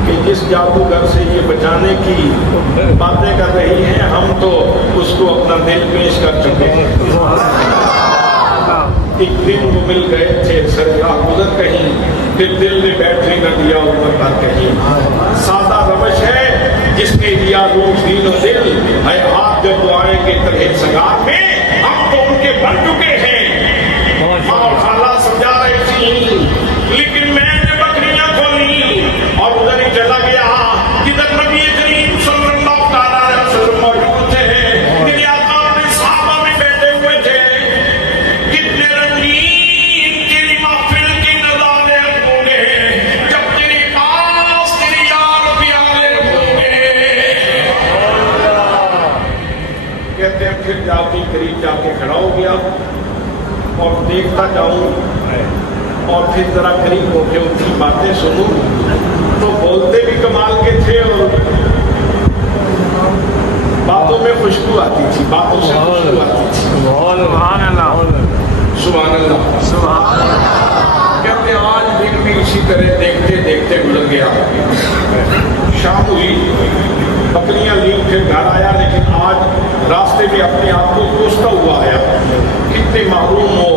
کہ جس جادوگر سے یہ بچانے کی باتیں کر رہی ہیں ہم تو اس کو اپنا دل پیش کر چکے ہیں ایک دن وہ مل گئے تھے سرگاہ گزر کہیں پھر دل نے بیٹھنے نہ دیا اوپر کا کہیں سادہ روش ہے جس نے دیا روح دین و دل ہے آپ جب وہ آئیں گے طرح سگار میں ہم تو ان کے بن چکے ہیں ماں اور خالہ سمجھا رہی تھی لیکن میں نے بکریاں کھولی اور ادھر ہی چلا گیا جدھر نبی کریم صلی اللہ علیہ وسلم موجود تھے میرے آقا اپنے صحابہ میں بیٹھے ہوئے تھے کتنے رنگین تیری محفل کی نظارے ہوں گے جب تیری پاس تیری یار پیارے ہوں گے کہتے ہیں پھر جا کے قریب جا کے کھڑا ہو گیا اور دیکھتا جاؤں اور پھر ذرا قریب ہو کے ان کی باتیں سنوں تو بولتے بھی کمال کے تھے اور باتوں میں خوشبو آتی تھی باتوں سے خوشبو آتی تھی سبحان اللہ. کہتے آج دن بھی اسی طرح دیکھتے دیکھتے گزر گیا. شام ہوئی, بکریاں لی, پھر گھر آیا, لیکن آج راستے میں اپنے آپ کو کوستا ہوا آیا. کتنے محروم ہو,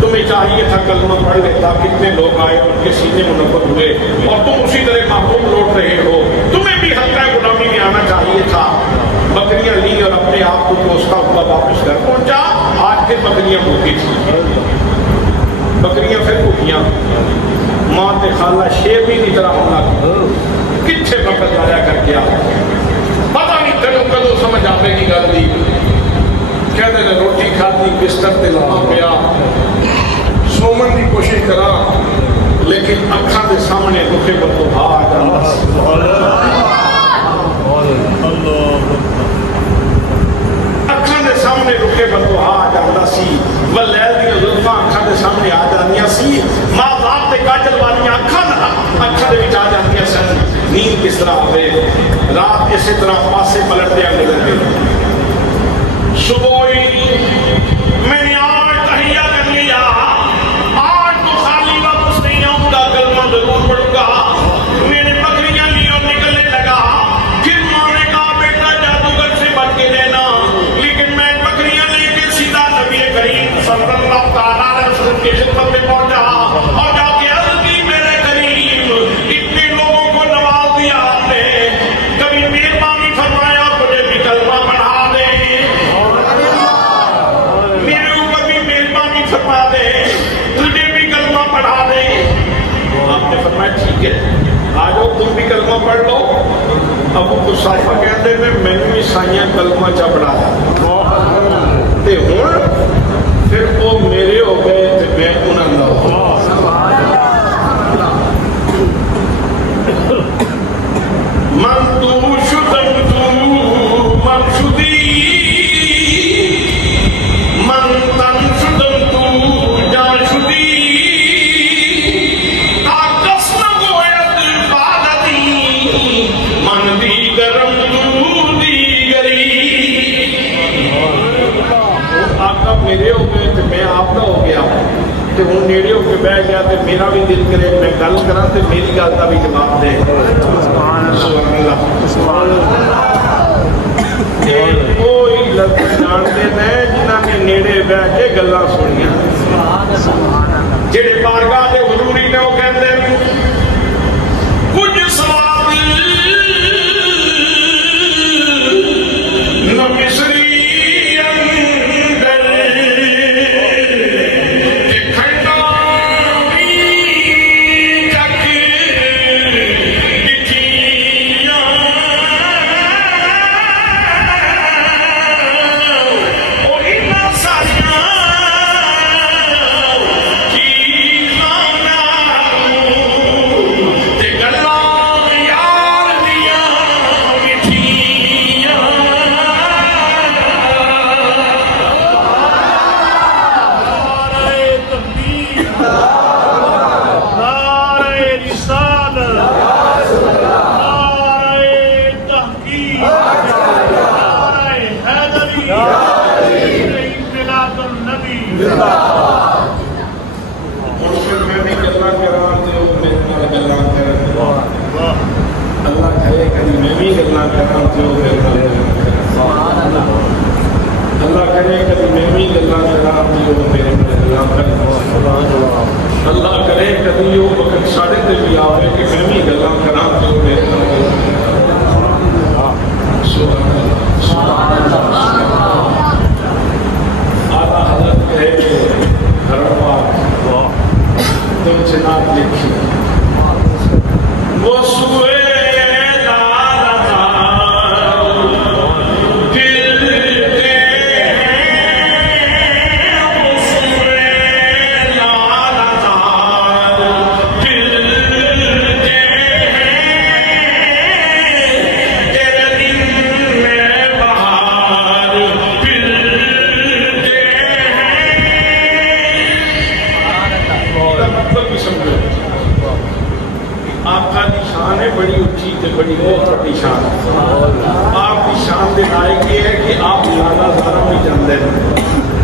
تمہیں چاہیے تھا کلمہ پڑھ لیتا. کتنے لوگ آئے, ان کے سینے منور ہوئے, اور تم اسی طرح محروم لوٹ رہے ہو. تمہیں بھی حلقہ غلامی میں آنا چاہیے تھا. بکریاں لی اور اپنے آپ کو کوستا ہوا واپس گھر پہنچا. آج پھر بکریاں بھوکی تھی. بکریاں پھر بھوکیاں. ماں تے خالہ شیر بھی نہیں طرح حملہ کتنے وقت آیا کر گیا. پتہ نہیں تینوں کدو سمجھ آپے کی گل دی. کہتے نے روٹی کھاتی, بستر تے لما پیا, سومن کی کوشش کرا, لیکن اکھاں دے سامنے دکھے بدو آ جاتا. اکھاں دے سامنے رکے بدو آ جاتا سی. ولیل دی زلفاں اکھاں دے سامنے آ جاندیاں سی. ماں باپ تے کاجل والیاں اکھاں دے وچ آ جاندیاں سن. نیند کس طرح ہوئے, رات اسی طرح پاسے پلٹدیاں گزر گئی. صبح میں نے آج تحیہ کر لیا, آج تو خالی واپس نہیں آؤں گا, کلمہ ضرور پڑھوں گا. میں نے بکریاں لی اور نکلنے لگا. پھر ماں نے کہا بیٹا جادوگر سے بچ کے رہنا, لیکن میں بکریاں لے کے سیدھا نبی کریم صلی اللہ تعالیٰ علیہ وسلم کی خدمت میں پہنچا اور جا کے عرض کی, میرے کریم اتنے لوگوں کو نواز دیا آپ نے, کبھی مہربانی فرمایا مجھے بھی کلمہ پڑھا دے, میرے اوپر بھی مہربانی فرما دے, تجھے بھی کلمہ پڑھا دے. آپ نے فرمایا ٹھیک ہے, آ جاؤ تم بھی کلمہ پڑھ لو. ابو قصافہ کہتے ہیں میں نے عیسائیاں کلمہ چا پڑھایا تے ہن پھر وہ میرے ہو گئے تے میں انہاں دا ہو. من تو شدن تو من شدی, من تن شدن تو جان شدی, تاکس نگوید بادتی, من دیگرم تو دیگری. آقا میرے ہو گئے تو میں آپ کا ہو گیا, تے ہوں نیڑے ہو کے بیٹھ گیا تے میرا بھی دل کرے میں گل کراں تے میری گل کا بھی جواب دے. سبحان اللہ. کوئی لفظ جانتے ہیں جنہاں نے نیڑے بیٹھ کے گلاں سنیاں, جڑے بارگاہ دے حضوری نے وہ کہتے ہیں کچھ سواب نہ مصری اللہ کرے کبھی میں بھی گلاں کرا دیو میرے گلاں کر. اللہ کرے کبھی وہ وقت ساڑھے تے بھی آوے کہ میں بھی گلاں کرا دیو میرے گلاں. سبحان اللہ. آدھا حضرت کہے گھروا تم سے نات لکھی وہ سوئے بڑی بہت بڑی شان. آپ کی شان دے لائق یہ ہے کہ آپ لالا زارا بھی جانتے ہیں.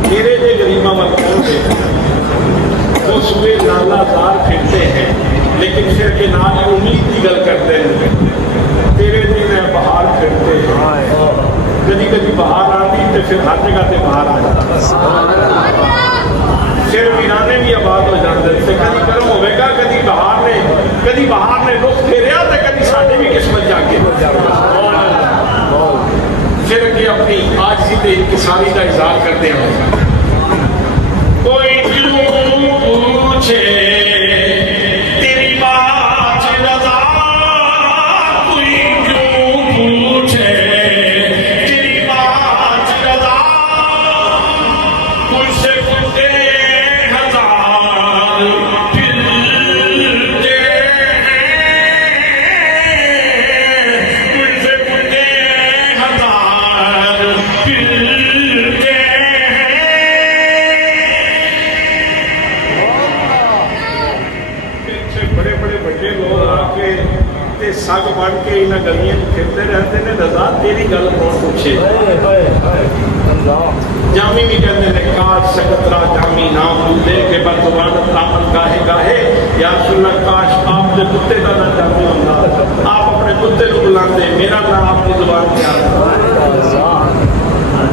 میرے جے غریباں وقت وہ صبح نالا دار پھرتے ہیں لیکن پھر کے نال امید کی گل کرتے ہیں تیرے دن بہار پھرتے ہیں کدی کدی بہار آتی تو پھر ہر جگہ تے بہار آ جاتا پھر ویرانے بھی آباد ہو جاتے ہیں کدی کرم ہوئے گا کدی بہار نے رخ پھیریا تو کدی ساڈی بھی قسمت جا کے پھر اگے اپنی عاجزی تے انکساری کا اظہار کرتے ہیں کوئی کیوں پوچھے تیری بات رضا کوئی کیوں پوچھے تیری بات رضا کچھ سے پھٹے ہزار پھرتے کچھ سے پھٹے ہزار پھرتے سگ بن کے انہاں گلیاں پھرتے رہتے ہیں رضا تیری گل کون پوچھے جامی بھی کہتے ہیں کاش سکترا جامی نام بھولے کہ بر زبان دامن گاہے گاہے یا رسول اللہ کاش آپ کے کتے کا نہ جامی ہوتا آپ اپنے کتے کو بلاندے میرا نام آپ کی زبان کیا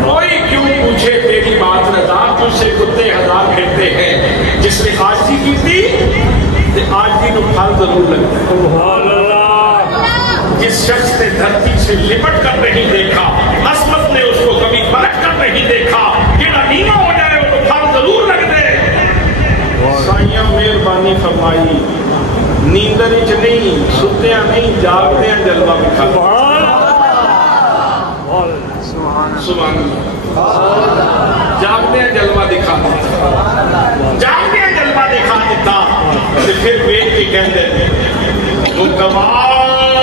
کوئی کیوں پوچھے تیری بات رضا تجھ سے کتے ہزار پھرتے ہیں جس نے عاجزی کی تھی عاجزی کو پھل ضرور لگتا ہے جس شخص نے دھرتی سے لپٹ کر نہیں دیکھا عصمت نے اس کو کبھی پلٹ کر نہیں دیکھا جڑا نیما ہو جائے وہ تو پھل ضرور لگ دے سائیاں مہربانی فرمائی نیندر وچ نہیں ستیاں نہیں جاگدیاں جلوہ دکھا سبحان اللہ جاگدیاں جلوہ دکھا دیتا جاگدیاں جلوہ دکھا دیتا پھر بیٹھ کے کہندے وہ کمال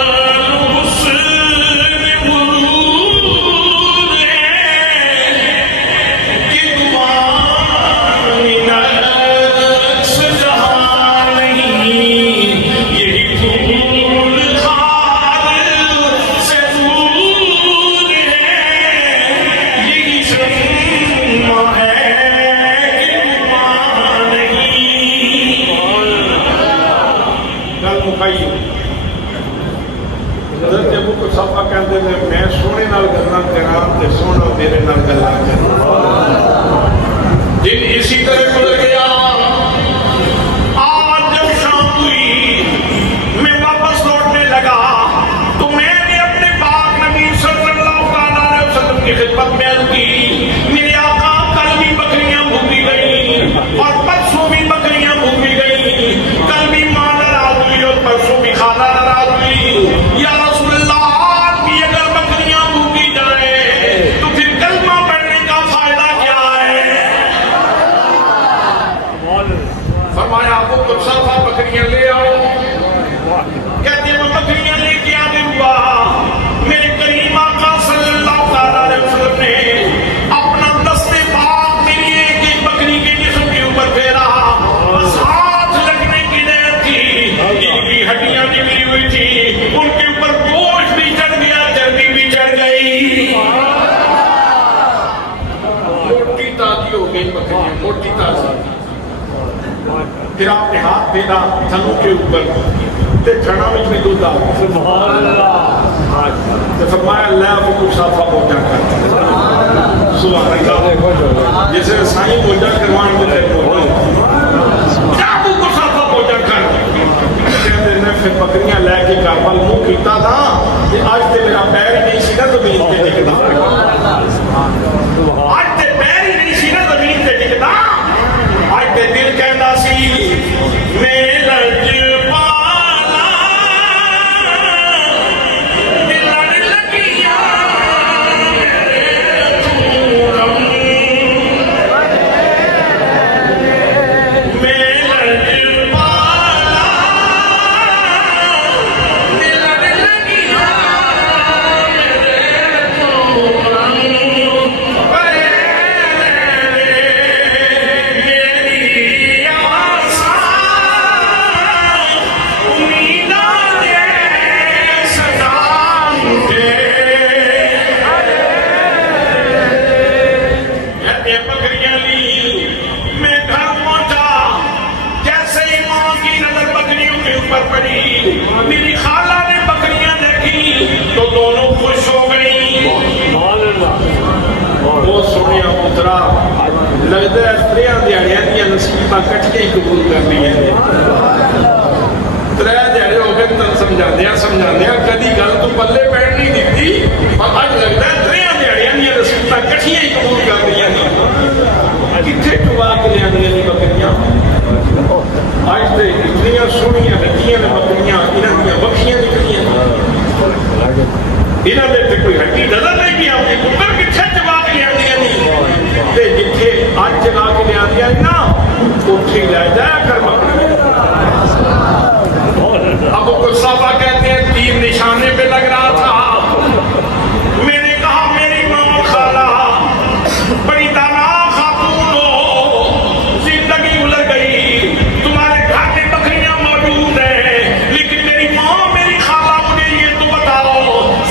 کہتے ہیں میں سونے نال گلاں کراں تے سونا میرے نال گلاں کرے دن اسی طرح گزر گیا آج جب شام ہوئی میں واپس لوٹنے لگا تو میں نے اپنے پاک نبی صلی اللہ علیہ وسلم کی خدمت میں عرض کی میرے آقا کل بھی بکریاں بھوکی گئی اور پرسوں بھی بکریاں بھوکی گئی کل بھی ماں ناراض ہوئی اور پرسوں بھی خالہ ناراض ہوئی یا رسول اللہ بکریاں لے آؤ کہتے ہیں میں بکریاں لے کے آنے ہوا میرے کریم آقا صلی اللہ علیہ وسلم نے اپنا دست پاک میری ایک بکری کے جسم کے اوپر پھیرا بس ہاتھ لگنے کی دیر تھی ان کی ہڈیاں بھی ملی ہوئی تھی ان کے اوپر گوشت بھی چڑھ گیا چربی بھی چڑھ گئی موٹی تازی ہو گئی بکریاں موٹی تازی پھر آپ نے ہاتھ پھیرا تھنوں کے اوپر تے تھنا وچ بھی دودھ آ سبحان اللہ تے فرمایا اللہ کو کچھ صافہ پہنچا کر سبحان اللہ جیسے سائیں پہنچا کروان میں تے کیا کو کچھ صافہ پہنچا کر کہتے ہیں پھر بکریاں لے کے کاربل منہ کیتا تھا کہ آج تے میرا پیر ہی نہیں سی نا زمین تے ٹکتا آج تے پیر ہی نہیں سی نا زمین تے ٹکتا آج تے دل کہندا سی میں لج پالا دل لگیا میں لج پالا دل لگیا تریاں دیہڑیاں دیا نصیباں کٹھیاں ہی قبول کر لیا ترے دیہڑے ہو گئے تن سمجھاندیاں کدی گل تو پلے پہن نہیں دیتی اور اج لگتا ہے تریاں دیہڑیاں دیا نصیباں کٹھیاں ہی قبول کر لیا کتنے چوا کے لیا دیا بکریاں آج تے اتنیاں سونیاں رجیاں نے بکریاں انہاں دیاں بخشیاں نکلیاں انہاں دے تے کوئی ہڈی نظر نہیں کی آتی پتر کتنے چوا کے لیا دیا نہیں تے جتھے آج چلا کے لیا دیا نا اٹھی لے جایا کر بکریاں ابو قصابہ کہتے ہیں تیر نشانے پہ لگ رہا تھا میں نے کہا میری ماں خالہ بڑی دانا خاتون ہو زندگی گزر گئی تمہارے گھر میں بکریاں موجود ہیں لیکن میری ماں میری خالہ مجھے یہ تو بتاؤ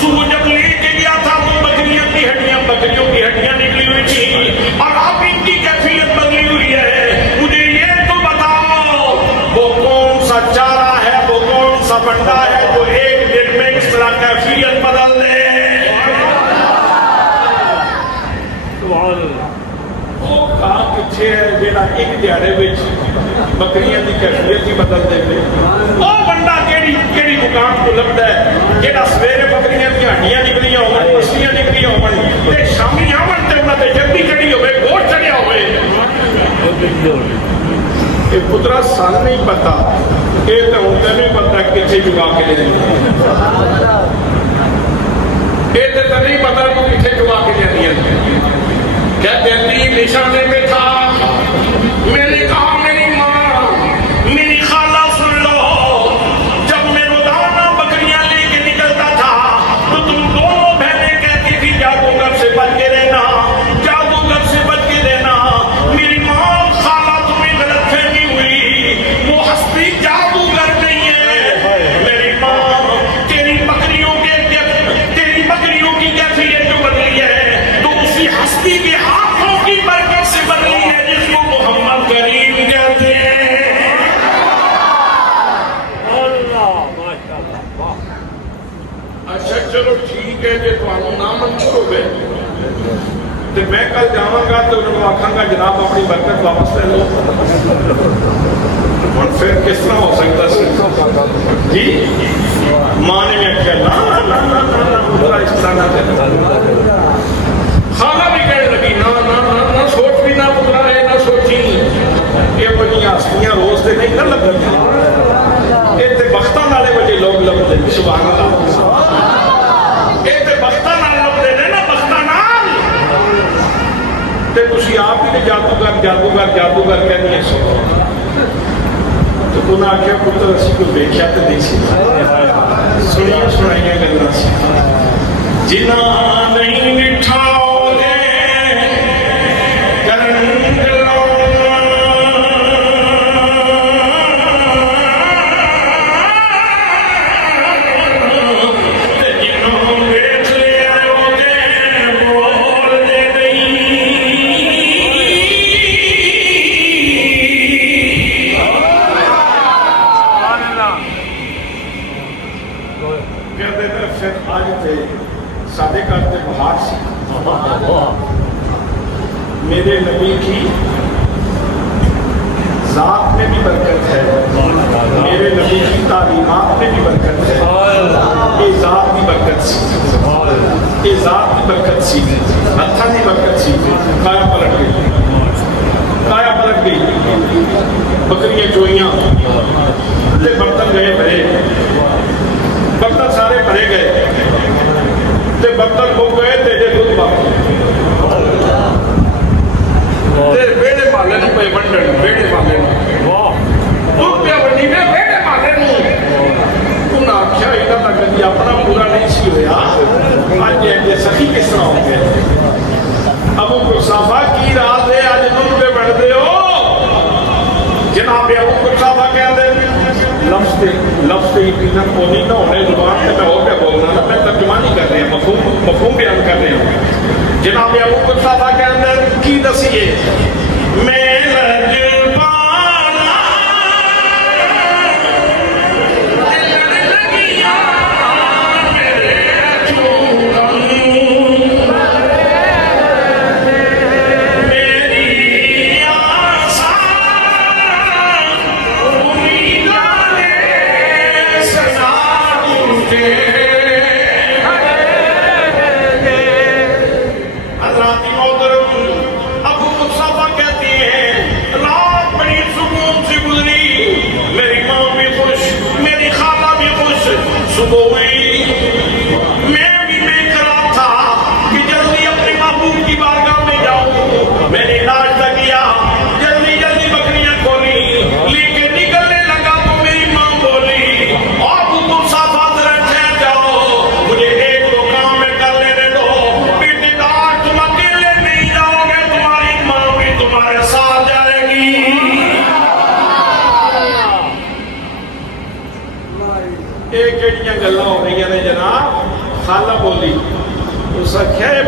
صبح جب لے کے گیا تھا تو بکریوں کی ہڈیاں نکلی ہوئی تھی اور اب ان کی کیفیت بدلی ہوئی ہے مجھے یہ تو بتاؤ وہ کون سا چارہ ہے وہ کون سا بندہ ہے جو ایک دن میں اس طرح کیفیت بدل دے وہ کہا کچھے ہے جیڑا ایک دیارے بچ بکریاں دی کیفیت ہی بدل دے لے وہ بندہ کیڑی مقام کو لگتا ہے جیڑا سویرے بکریاں دی ہڈیاں نکلیاں ہوئے پسلیاں نکلیاں ہوئے تے شامی آمن تے انہاں تے جلدی چڑھی ہوئے گوشت چڑھیا ہوئے کہ پترا سان نہیں پتا یہ تو ہوتا نہیں پتا کتنے چکا کے لے یہ تو نہیں پتا وہ کتنے چکا کے لے دیا کہتے ہیں تیر نشانے میں تھا میں نے کہا میری ماں میری خالہ سن لو جب میں روزانہ بکریاں لے کے نکلتا تھا تو تم دونوں بہنیں کہتی تھی جادوگر سے بچ کے رہنا جادوگر سے بچ کے رہنا میری ماں خالہ تمہیں غلط فہمی ہوئی وہ ہستی جادوگر نہیں ہے میری ماں تیری بکریوں کی کیفیت جو بدلی ہے تو اسی ہستی کے ہاتھوں کی برکت سے بدلی ہے جس کو محمد کریم کہتے ہیں اچھا چلو ٹھیک ہے جی تو نام منظور ہو گئے تو میں کل جاواں گا تو انہوں نے آکھاں گا جناب اپنی برکت واپس لے لو اور پھر کس طرح ہو سکتا ہے جی ماں نے میں کہا نا اس طرح نہ دے خالہ بھی کہنے لگی نہ سوچ بھی نہ پترا ہے نہ سوچی یہ بڑی ہستیاں روز سے نہیں نہ لگتی یہ تے بختاں والے بڑے لوگ لگتے ہیں سبحان اللہ یہ تے بختاں والے لگتے ہیں نا بختاں نال تے تسی آپ ہی نے جادوگر کہنی ہے سو تو انہوں نے آخیا پتر اسی کو دیکھا تو نہیں سی سنیا سنائیاں گلاں سی جنہاں نہیں مٹھاؤ گے کرن گلوں جنہوں بیٹھ لے آئے گے بول دے نہیں کہتے تھے پھر آج تھے سادے کرتے بہار سی میرے نبی کی ذات میں بھی برکت ہے میرے نبی کی تعلیمات میں بھی برکت ہے یہ ذات کی برکت سی یہ ذات کی برکت سی ہتھاں کی برکت سی کایا پلٹ گئی بکریاں چوئیاں تے برتن گئے بھرے برتن سارے بھرے گئے تے برتن ہو گئے تے جے دودھ باقی تے بیڑے مالے نو پہ ونڈن بیڑے مالے نو دودھ پہ ونڈی میں بیڑے مالے نو انہوں نے آکھیا ایڈا تک کدی اپنا پورا نہیں سی ہویا آج یہ سخی کس طرح ہو گئے ابو قصابہ کی رات ہے آج دودھ پہ بڑھ دے ہو جناب ابو قصابہ کہہ دے لفظ یقیناً کو نہیں نہ ہونے زبان سے میں ہو کے بولنا نا میں ترجمہ نہیں کر رہے ہیں مفہوم بیان کر رہے ہیں جناب ابو قصابہ کے اندر کی دسیے میں میری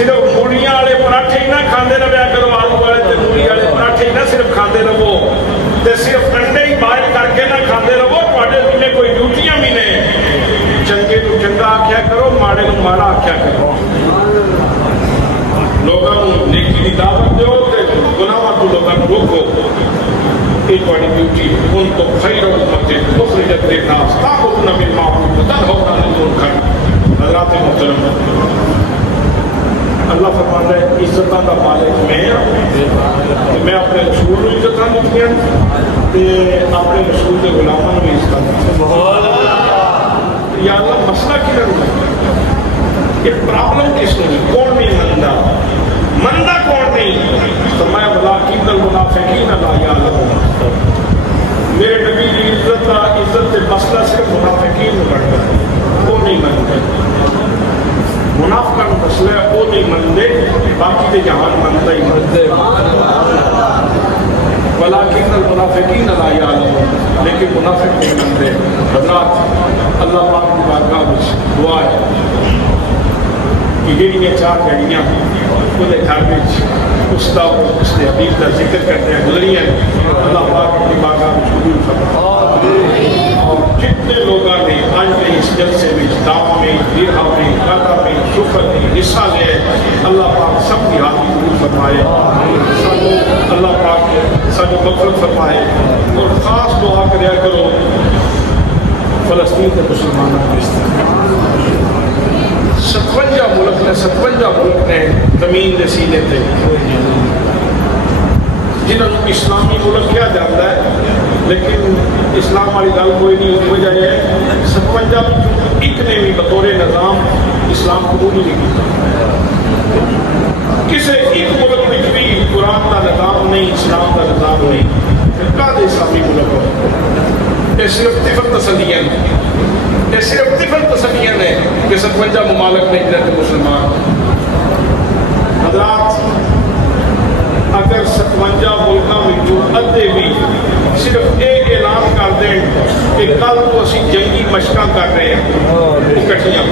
صرف موڑیاں والے پراٹھے ہی نہ کھاندے رہیا کرو، آلو والے تے موڑی والے پراٹھے ہی نہ صرف کھاندے رہو تے صرف انڈے ہی بائل کر کے نہ کھاندے رہو، تواڈے ذمے کوئی ڈیوٹیاں بھی نے، چنگے تو چنگا آکھیا کرو، ماڑے کو ماڑا آکھیا کرو، لوگوں کو نیکی دی دعوت دیو تے گناہاں تو لوگوں کو روکو، یہ تواڈی ڈیوٹی ہے۔ ان تو خیر امت اخرجت للناس تأمرون بالمعروف وتنهون عن المنکر۔ حضرات محترم، اللہ فرماتا ہے عزتاں دا مالک میں ہوں، میں اپنے رسول کو عزتاں دیتی ہوں تے اپنے رسول کے غلاماں کو عزتاں دیتی ہوں۔ یا اللہ مسئلہ کدھر ہے؟ یہ پرابلم کس نے؟ کون نہیں مندا؟ مندا کون نہیں؟ فرمایا ولکن المنافقین لا یعلمون۔ میرے نبی کی عزت مسئلہ صرف منافقین میں بڑھتا ہے، وہ نہیں منتے۔ منافقہ کا مسئلہ ہے وہ نہیں منتے، باقی کے جہان منتا ہی منتے۔ ولکن المنافقین لا یعلمون، لیکن منافق نہیں منتے۔ حضرات اللہ پاک کی بارگاہ میں دعا ہے کہ جڑیاں چار جڑیاں وہ گھر میں اس کا اس نے حبیب کا ذکر کرتے ہیں گزری ہیں، اللہ پاک کی بارگاہ میں قبول فرمائے۔ اور جتنے لوگوں نے آج کے اس جلسے میں دعوت میں، دیرہ میں، قاطع میں، شکر میں حصہ لے، اللہ پاک سب کی حاضری قبول فرمائے، اللہ پاک سب مغفرت فرمائے۔ اور خاص دعا کریا کرو فلسطین کے مسلمانوں کے استعمال 57 ملک نے زمین دے سینے تھے، جنہوں نے اسلامی ملک کیا جاتا ہے، لیکن اسلام والی گل کوئی نہیں، اس وجہ ہے 57 ایک نے بھی بطور نظام اسلام قبول نہیں کیا۔ کسی ایک ملک میں بھی قرآن کا نظام نہیں، اسلام کا نظام نہیں، پھر کا دے اسلامی ملک ہو؟ یہ صرف طفل تسلیاں ہیں، یہ صرف طفل تسلیاں ہیں کہ 57 ممالک میں جنت مسلمان۔ حضرات اگر 57 ملکوں میں جو ادھے بھی صرف ایک اعلان کر دیں کہ کل تو اسی جنگی مشقاں کر رہے ہیں اکٹھیاں،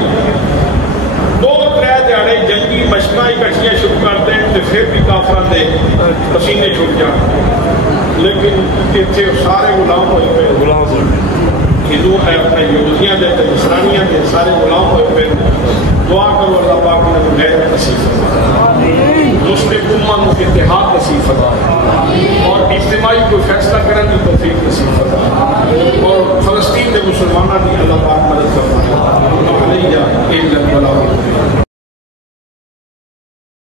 2-3 دیہڑے جنگی مشقاں اکٹھیاں شروع کر دیں تو پھر بھی کافراں دے پسینے چھوٹ جان، لیکن اتنے سارے غلام ہوئے پہ، ہندو ہے اپنے یہودیاں دے نصرانیاں دے سارے غلام ہوئے پہ۔ دعا کرو اللہ پاک نے غیرت نصیب فرمائے، مسلم امت کو اتحاد نصیب فرمائے، اور اجتماعی کوئی فیصلہ کرنے کی توفیق نصیب فرمائے۔